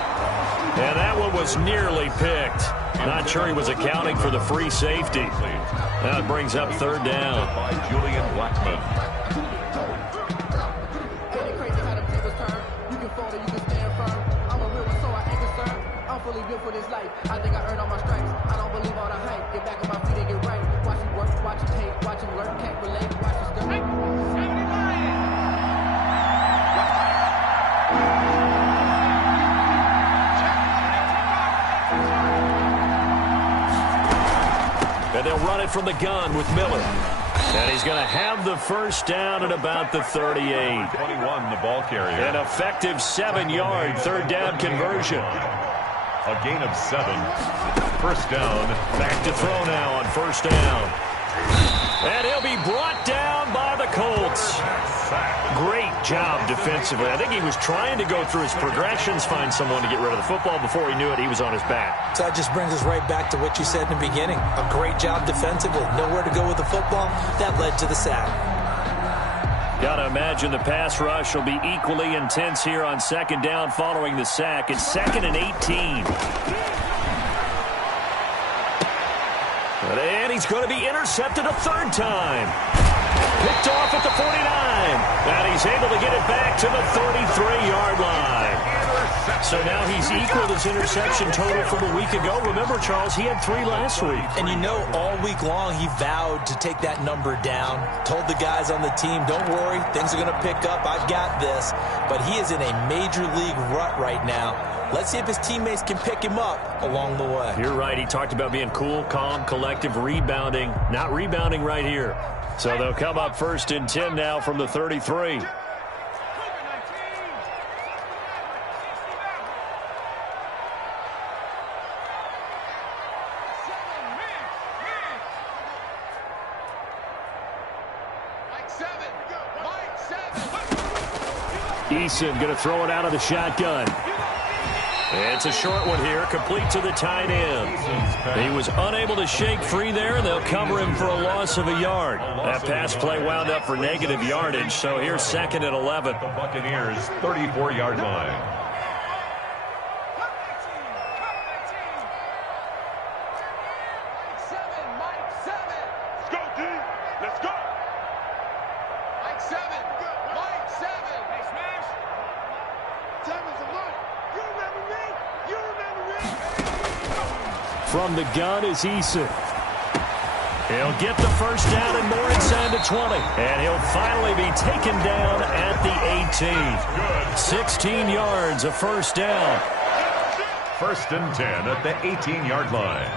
And that one was nearly picked. Not sure he was accounting for the free safety. That brings up 3rd down. By Julian Blackman. Built for this life. I think I earned all my stripes. I don't believe all the hype. Get back on my feet and get right. Watch him work, watch him take, watch him learn, can't relate, watch him stir. And they'll run it from the gun with Miller. And he's going to have the first down at about the 38. 21, the ball carrier. An effective 7-yard 3rd down conversion. A gain of 7. First down. Back to throw now on first down. And he'll be brought down by the Colts. Great job defensively. I think he was trying to go through his progressions, find someone to get rid of the football. Before he knew it, he was on his back. So that just brings us right back to what you said in the beginning. A great job defensively. Nowhere to go with the football. That led to the sack. Got to imagine the pass rush will be equally intense here on second down following the sack. It's 2nd and 18. And he's going to be intercepted a third time. Picked off at the 49. And he's able to get it back to the 33-yard line. So now he's equaled his interception total from a week ago. Remember, Charles, he had 3 last week. And you know, all week long he vowed to take that number down. Told the guys on the team, don't worry, things are going to pick up. I've got this. But he is in a major league rut right now. Let's see if his teammates can pick him up along the way. You're right. He talked about being cool, calm, collective, rebounding. Not rebounding right here. So they'll come up 1st and 10 now from the 33. Eason going to throw it out of the shotgun. It's a short one here, complete to the tight end. He was unable to shake free there, and they'll cover him for a loss of a yard. That pass play wound up for negative yardage, so here's 2nd and 11. The Buccaneers' 34-yard line. From the gun is Eason. He'll get the first down and more inside the 20. And he'll finally be taken down at the 18. 16 yards, a first down. 1st and 10 at the 18-yard line.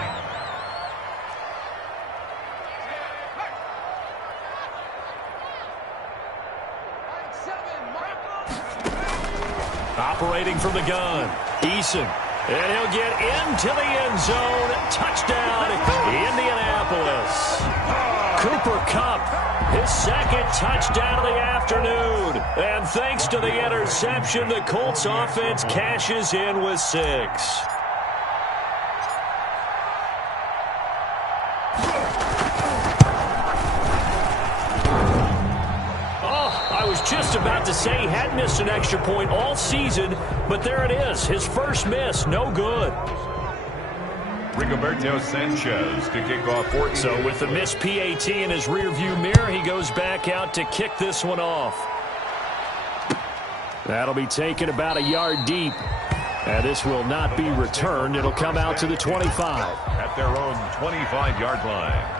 Operating from the gun, Eason. And he'll get into the end zone. Touchdown, Indianapolis. Cooper Kupp, his 2nd touchdown of the afternoon. And thanks to the interception, the Colts offense cashes in with 6. Just about to say he hadn't missed an extra point all season, but there it is. His first miss, no good. Rigoberto Sanchez to kick off 14. So with the missed PAT in his rearview mirror, he goes back out to kick this one off. That'll be taken about a yard deep. And this will not be returned. It'll come out to the 25. At their own 25-yard line.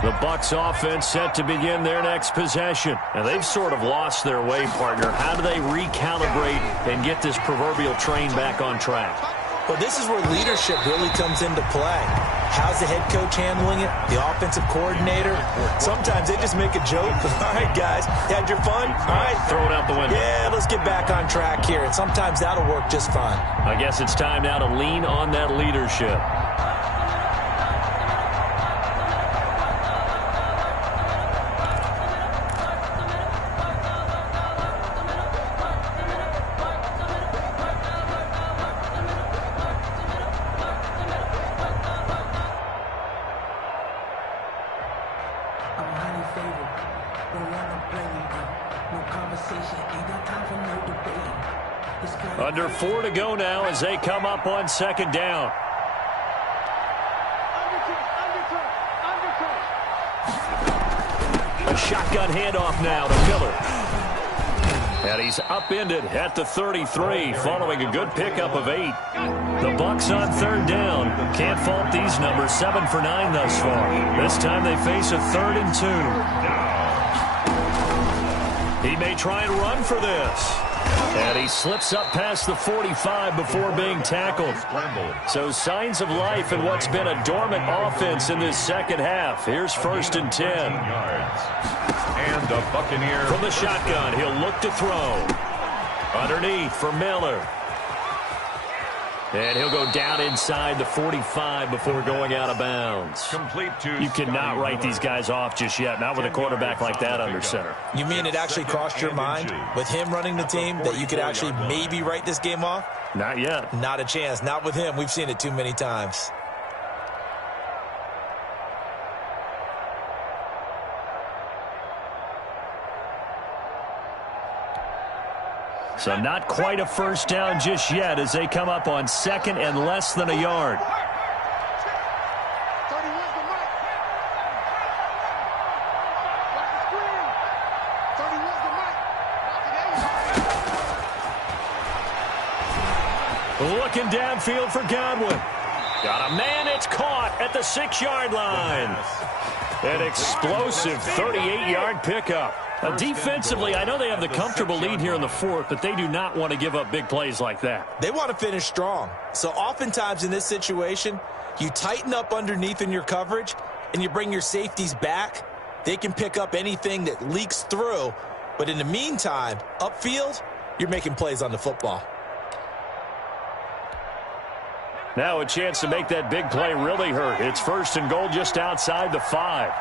The Bucs offense set to begin their next possession. And they've sort of lost their way, partner. How do they recalibrate and get this proverbial train back on track? Well, this is where leadership really comes into play. How's the head coach handling it? The offensive coordinator? Sometimes they just make a joke. All right, guys, you had your fun? All right. Throw it out the window. Yeah, let's get back on track here. And sometimes that'll work just fine. I guess it's time now to lean on that leadership. Under 4 to go now as they come up on 2nd down. A shotgun handoff now to Miller. And he's upended at the 33 following a good pickup of 8. The Bucs on 3rd down. Can't fault these numbers. 7 for 9 thus far. This time they face a 3rd and 2. He may try and run for this. And he slips up past the 45 before being tackled. So signs of life in what's been a dormant offense in this second half. Here's 1st and 10. And a Buccaneer. From the shotgun, he'll look to throw. Underneath for Miller. And he'll go down inside the 45 before going out of bounds. Complete to You cannot write these guys off just yet, not with a quarterback like that under center. You mean it actually crossed your mind with him running the team that you could actually maybe write this game off? Not yet. Not a chance. Not with him. We've seen it too many times. So not quite a first down just yet as they come up on 2nd and less than a yard. Looking downfield for Godwin. Got a man, it's caught at the 6-yard line. An explosive 38-yard pickup. Now, defensively, I know they have the comfortable lead here in the 4th, but they do not want to give up big plays like that. They want to finish strong. So oftentimes in this situation, you tighten up underneath in your coverage and you bring your safeties back. They can pick up anything that leaks through. But in the meantime, upfield, you're making plays on the football. Now a chance to make that big play really hurt. It's 1st and goal just outside the 5.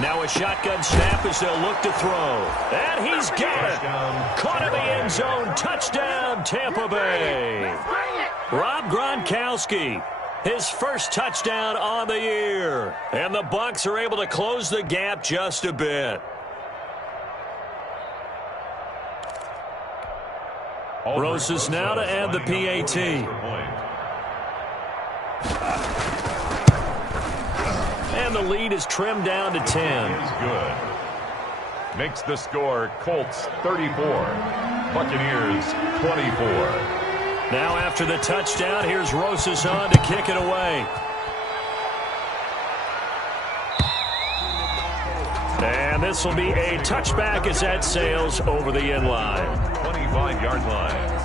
Now a shotgun snap as they'll look to throw. And he's got it. Caught in the end zone. Touchdown, Tampa Bay. Rob Gronkowski, his first touchdown on the year. And the Bucs are able to close the gap just a bit. Rosas now to add the PAT. And the lead is trimmed down to 10. Is good. Makes the score Colts 34, Buccaneers 24. Now after the touchdown, here's Rosas on to kick it away. And this will be a touchback as that sails over the end line. 25-yard line.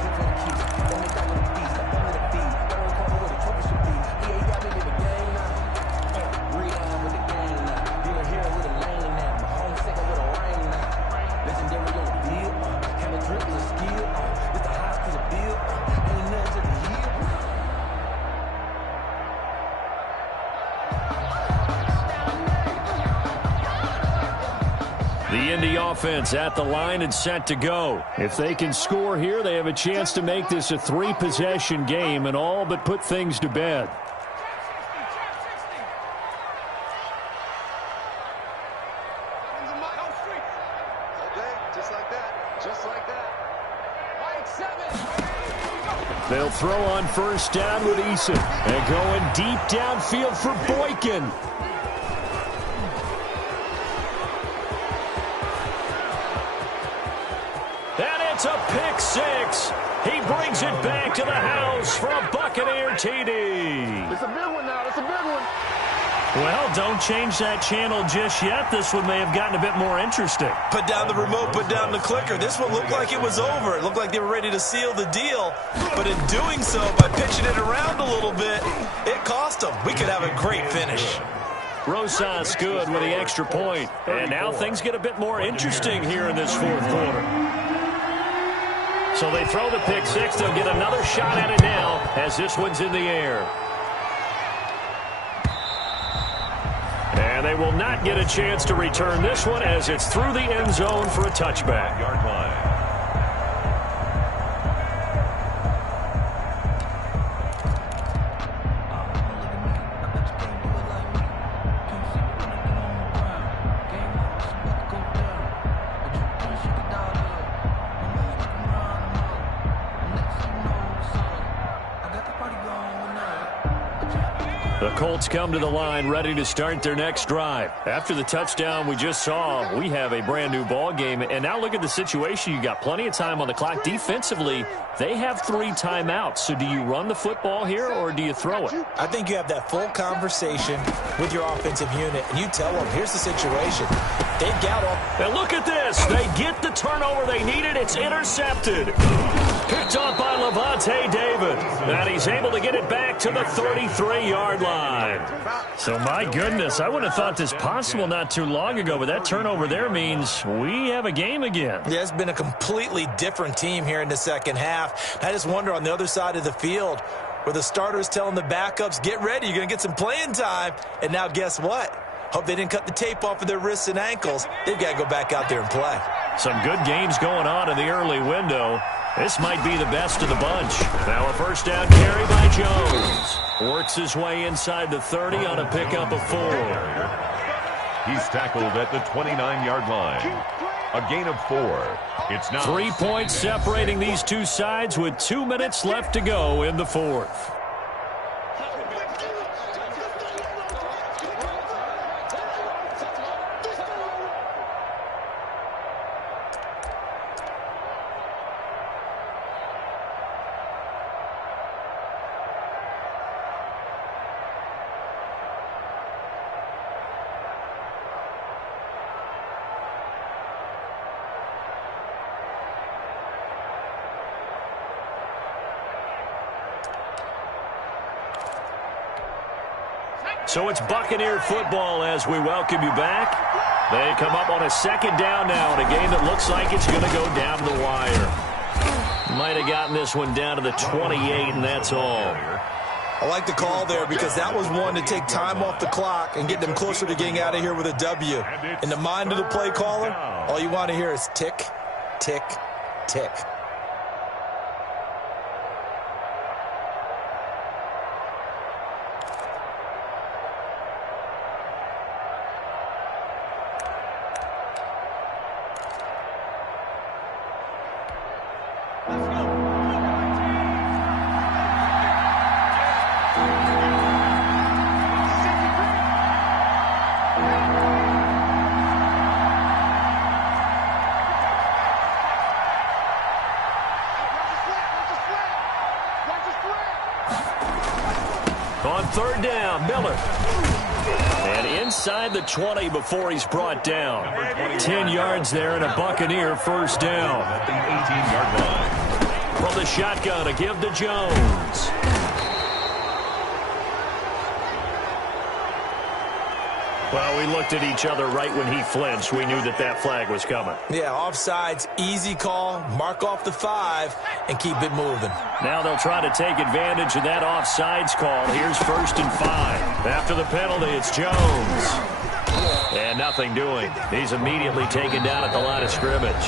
The Indy offense at the line and set to go. If they can score here, they have a chance to make this a 3-possession game and all but put things to bed. They'll throw on 1st down with Eason. And going deep downfield for Boykin. It's a pick 6. He brings it back to the house for a Buccaneer TD. It's a big one now. It's a big one. Well, don't change that channel just yet. This one may have gotten a bit more interesting. Put down the remote, put down the clicker. This one looked like it was over. It looked like they were ready to seal the deal. But in doing so, by pitching it around a little bit, it cost them. We could have a great finish. Rosas good with the extra point. And now things get a bit more interesting here in this 4th quarter. So they throw the pick 6. They'll get another shot at it now as this one's in the air. And they will not get a chance to return this one as it's through the end zone for a touchback. Yard line. The Colts come to the line ready to start their next drive. After the touchdown we just saw, we have a brand new ball game. And now look at the situation. You got plenty of time on the clock. Defensively, they have 3 timeouts. So do you run the football here or do you throw it? I think you have that full conversation with your offensive unit, and you tell them, here's the situation. They've got all. And look at this. They get the turnover they needed. It's intercepted. Picked off by Levante David. And he's able to get it back to the 33-yard line. So, my goodness, I wouldn't have thought this possible not too long ago, but that turnover there means we have a game again. Yeah, it's been a completely different team here in the second half. I just wonder on the other side of the field where the starters telling the backups, get ready, you're going to get some playing time. And now guess what? Hope they didn't cut the tape off of their wrists and ankles. They've got to go back out there and play. Some good games going on in the early window. This might be the best of the bunch. Now a first down carry by Jones. Works his way inside the 30 on a pickup of 4. He's tackled at the 29-yard line. A gain of 4. It's now 3 points separating these two sides with 2 minutes left to go in the fourth. So it's Buccaneer football as we welcome you back. They come up on a second down now in a game that looks like it's going to go down to the wire. Might have gotten this one down to the 28, and that's all. I like the call there because that was one to take time off the clock and get them closer to getting out of here with a W. In the mind of the play caller, all you want to hear is tick, tick, tick. On third down, Miller. And inside the 20 before he's brought down. 10 yards there and a Buccaneer first down. at the 18-yard line. From the shotgun, a give to Jones. Well, we looked at each other right when he flinched. We knew that that flag was coming. Yeah, offsides, easy call, mark off the 5, and keep it moving. Now they'll try to take advantage of that offsides call. Here's 1st and 5. After the penalty, it's Jones. And nothing doing. He's immediately taken down at the line of scrimmage.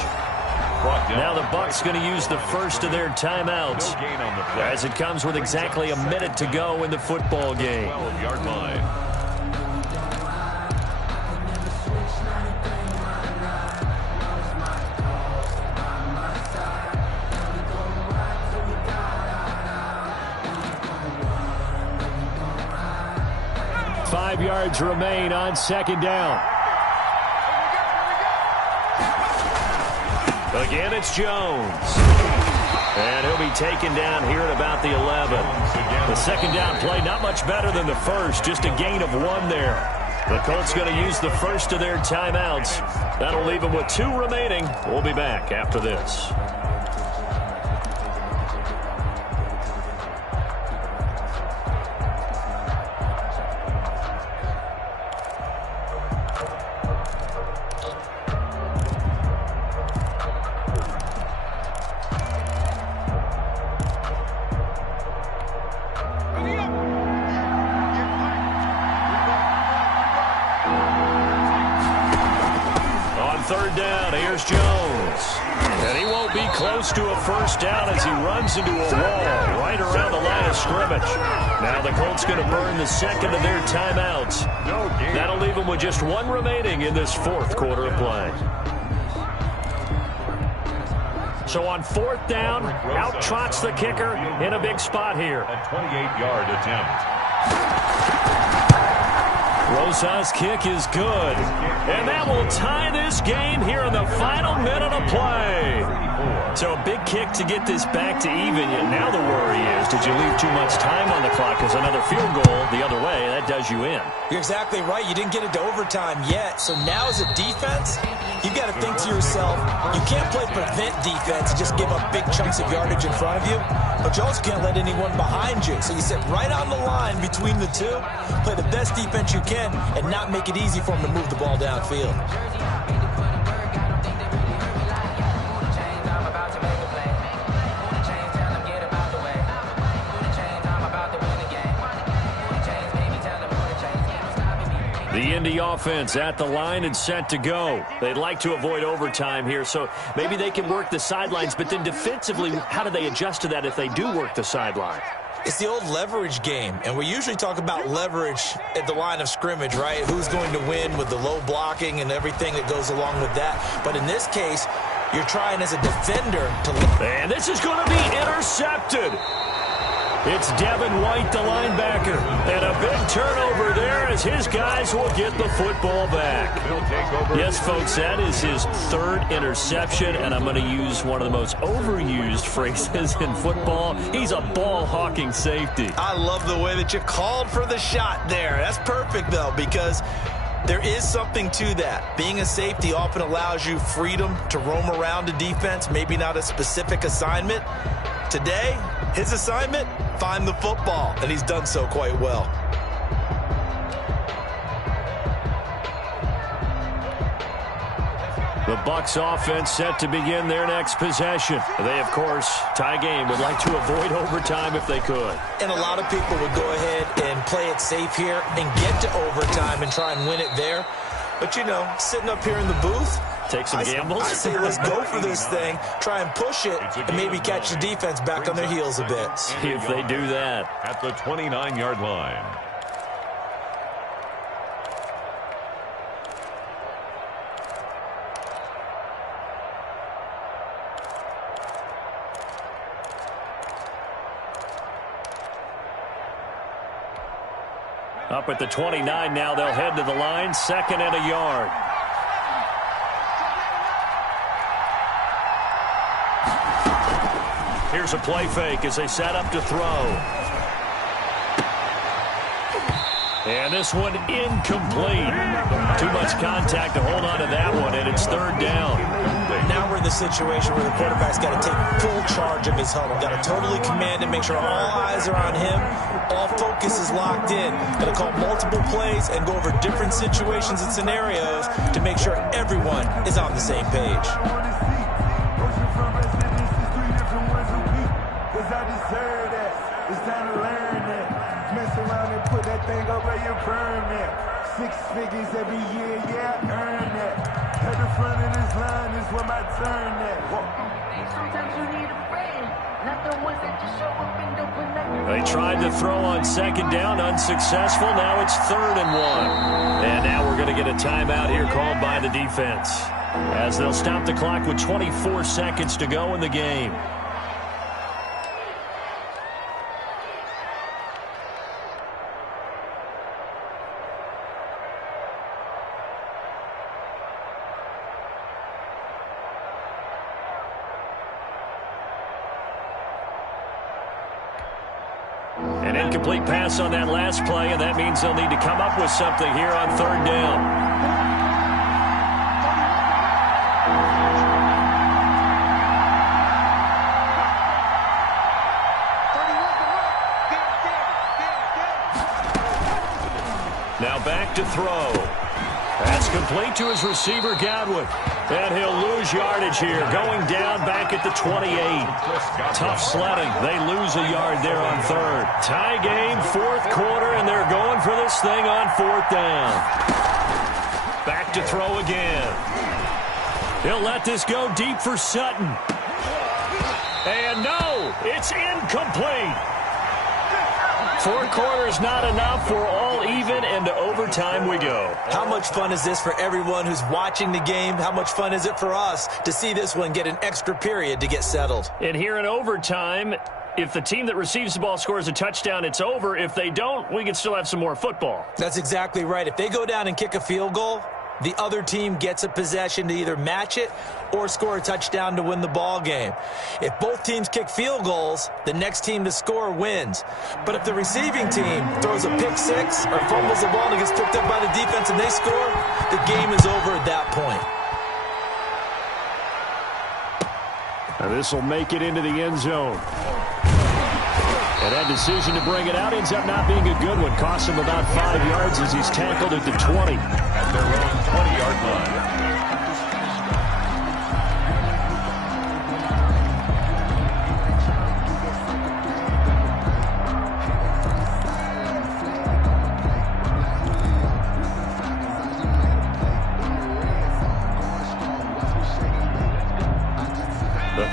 Now the Bucs going to use the first of their timeouts as it comes with exactly a minute to go in the football game. 12-yard line. Five yards remain on second down. Again, it's Jones. And he'll be taken down here at about the 11. The second down play, not much better than the first, just a gain of 1 there. The Colts going to use the first of their timeouts. That'll leave them with 2 remaining. We'll be back after this. Third down, here's Jones. And he won't be close to a first down as he runs into a wall right around the line of scrimmage. Now the Colts going to burn the second of their timeouts. That'll leave them with just 1 remaining in this 4th quarter of play. So on 4th down, out trots the kicker in a big spot here. A 28-yard attempt. Rosa's kick is good. And that will tie this game here in the final minute of play. So a big kick to get this back to even. Now the worry is, did you leave too much time on the clock? Because another field goal the other way, that does you in. You're exactly right. You didn't get it to overtime yet. So now as a defense, you've got to think to yourself, you can't play prevent defense and just give up big chunks of yardage in front of you. But you also can't let anyone behind you. So you sit right on the line between the two, play the best defense you can, and not make it easy for them to move the ball downfield. The Indy offense at the line and set to go. They'd like to avoid overtime here, so maybe they can work the sidelines, but then defensively, how do they adjust to that if they do work the sideline? It's the old leverage game, and we usually talk about leverage at the line of scrimmage, right? Who's going to win with the low blocking and everything that goes along with that. But in this case, you're trying as a defender to... And this is going to be intercepted. It's Devin White, the linebacker. And a big turnover there as his guys will get the football back. Yes, folks, that is his third interception, and I'm going to use one of the most overused phrases in football. He's a ball-hawking safety. I love the way that you called for the shot there. That's perfect, though, because there is something to that. Being a safety often allows you freedom to roam around a defense, maybe not a specific assignment. Today, his assignment, find the football, and he's done so quite well. The Bucs offense set to begin their next possession. They, of course, tie game, would like to avoid overtime if they could. And a lot of people would go ahead and play it safe here and get to overtime and try and win it there. But, you know, sitting up here in the booth, take some gambles. I say let's go for this thing, try and push it, and maybe catch the defense back on their heels a bit. See if they do that. At the 29-yard line. Up at the 29 now, they'll head to the line, 2nd and a yard. Here's a play fake as they set up to throw. And this one incomplete. Too much contact to hold on to that one, and it's 3rd down. Now we're in the situation where the quarterback's got to take full charge of his huddle. Got to totally command and make sure all eyes are on him. All focus is locked in. Got to call multiple plays and go over different situations and scenarios to make sure everyone is on the same page. It's time to learn that. Mess around and put that thing over your permit. 6 figures every year, yeah, earn that. At the front of this line is where my turn at. Sometimes you need a friend, not the ones that just show up and don't put nothing. They tried to throw on 2nd down, unsuccessful. Now it's 3rd and 1. And now we're going to get a timeout here called by the defense, as they'll stop the clock with 24 seconds to go in the game. An incomplete pass on that last play, and that means they'll need to come up with something here on 3rd down. Now back to throw. That's complete to his receiver, Godwin. And he'll lose yardage here, going down back at the 28. Tough sledding. They lose a yard there on 3rd. Tie game, 4th quarter, and they're going for this thing on 4th down. Back to throw again. He'll let this go deep for Sutton. And no, it's incomplete. 4 quarters not enough. We're all even, and to overtime we go. How much fun is this for everyone who's watching the game? How much fun is it for us to see this one get an extra period to get settled? And here in overtime, If the team that receives the ball scores a touchdown, it's over. If they don't, we can still have some more football. That's exactly right. If they go down and kick a field goal, the other team gets a possession to either match it or score a touchdown to win the ball game. If both teams kick field goals, the next team to score wins. But if the receiving team throws a pick six or fumbles the ball and it gets picked up by the defense and they score, the game is over at that point. And this will make it into the end zone. And that decision to bring it out ends up not being a good one. Costs him about 5 yards as he's tackled at the 20. At their own 20-yard line.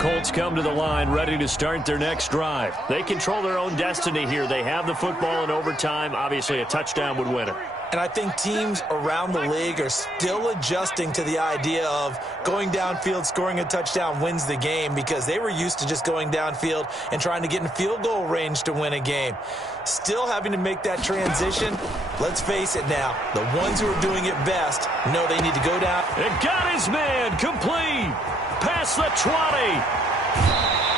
Colts come to the line ready to start their next drive. They control their own destiny here. They have the football in overtime. Obviously, a touchdown would win it. And I think teams around the league are still adjusting to the idea of going downfield, scoring a touchdown wins the game, because they were used to just going downfield and trying to get in field goal range to win a game. Still having to make that transition. Let's face it now, the ones who are doing it best know they need to go down. It got his man complete. Past the 20.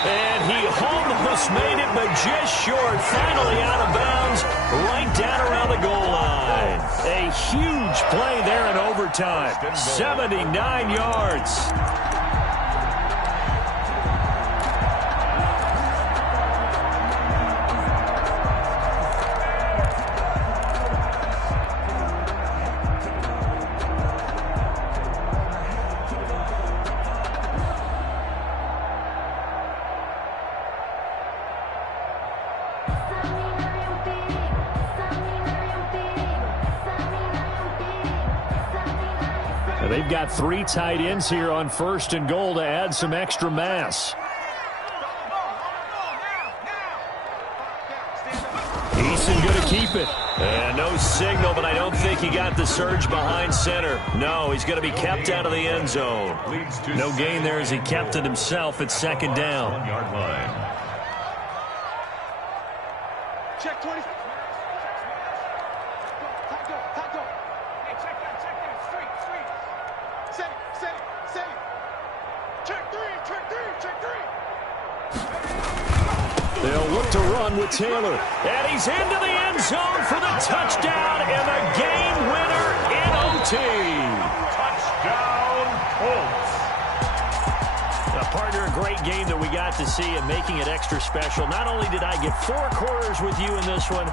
And he almost made it, but just short. Finally out of bounds, right down around the goal line. A huge play there in overtime. 79 yards. They've got 3 tight ends here on 1st and goal to add some extra mass. Eason going to keep it. And no signal, but I don't think he got the surge behind center. No, he's going to be kept out of the end zone. No gain there as he kept it himself at 2nd down. 1-yard line. Check 20. They'll look to run with Taylor. And he's into the end zone for the touchdown and the game winner in OT. Touchdown, Colts. Now, partner, a great game that we got to see and making it extra special. Not only did I get 4 quarters with you in this one,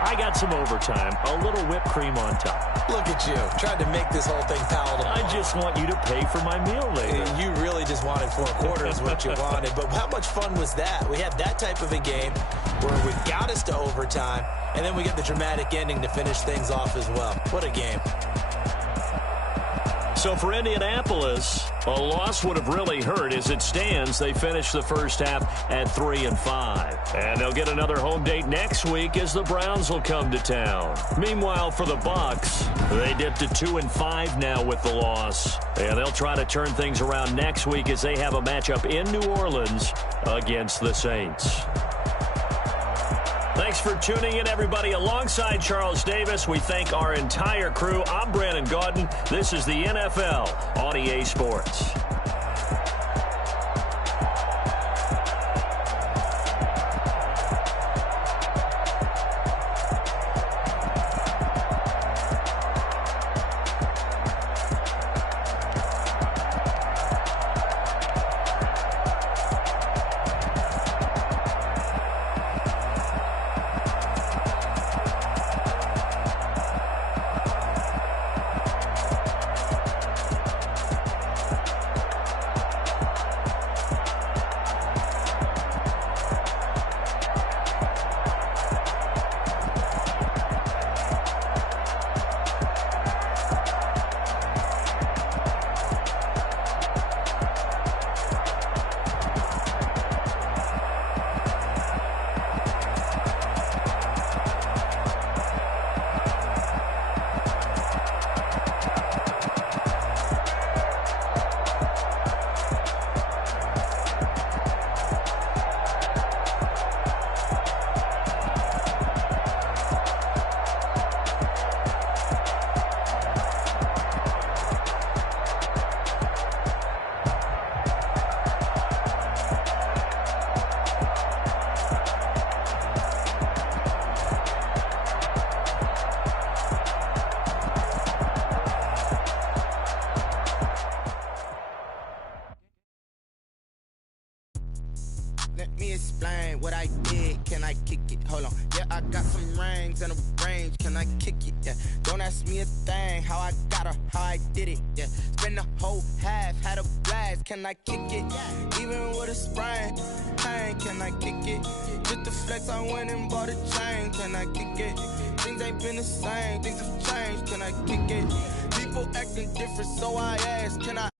I got some overtime, a little whipped cream on top. Look at you, tried to make this whole thing palatable. I just want you to pay for my meal later. You really just wanted 4 quarters, what you wanted. But how much fun was that? We had that type of a game where we got us to overtime, and then we get the dramatic ending to finish things off as well. What a game. So for Indianapolis, a loss would have really hurt. As it stands, they finish the first half at 3-5. And they'll get another home date next week as the Browns will come to town. Meanwhile, for the Bucs, they dipped to 2-5 now with the loss. And they'll try to turn things around next week as they have a matchup in New Orleans against the Saints. Thanks for tuning in, everybody. Alongside Charles Davis, we thank our entire crew. I'm Brandon Gaudin. This is the NFL on EA Sports. Let me explain what I did. Can I kick it? Hold on. Yeah, I got some rings and a range. Can I kick it? Yeah. Don't ask me a thing. How I got her, how I did it. Yeah. Spend the whole half, had a blast. Can I kick it? Even with a sprain. Pain, can I kick it? Just the flex, I went and bought a chain. Can I kick it? Things ain't been the same. Things have changed. Can I kick it? People acting different, so I ask. Can I?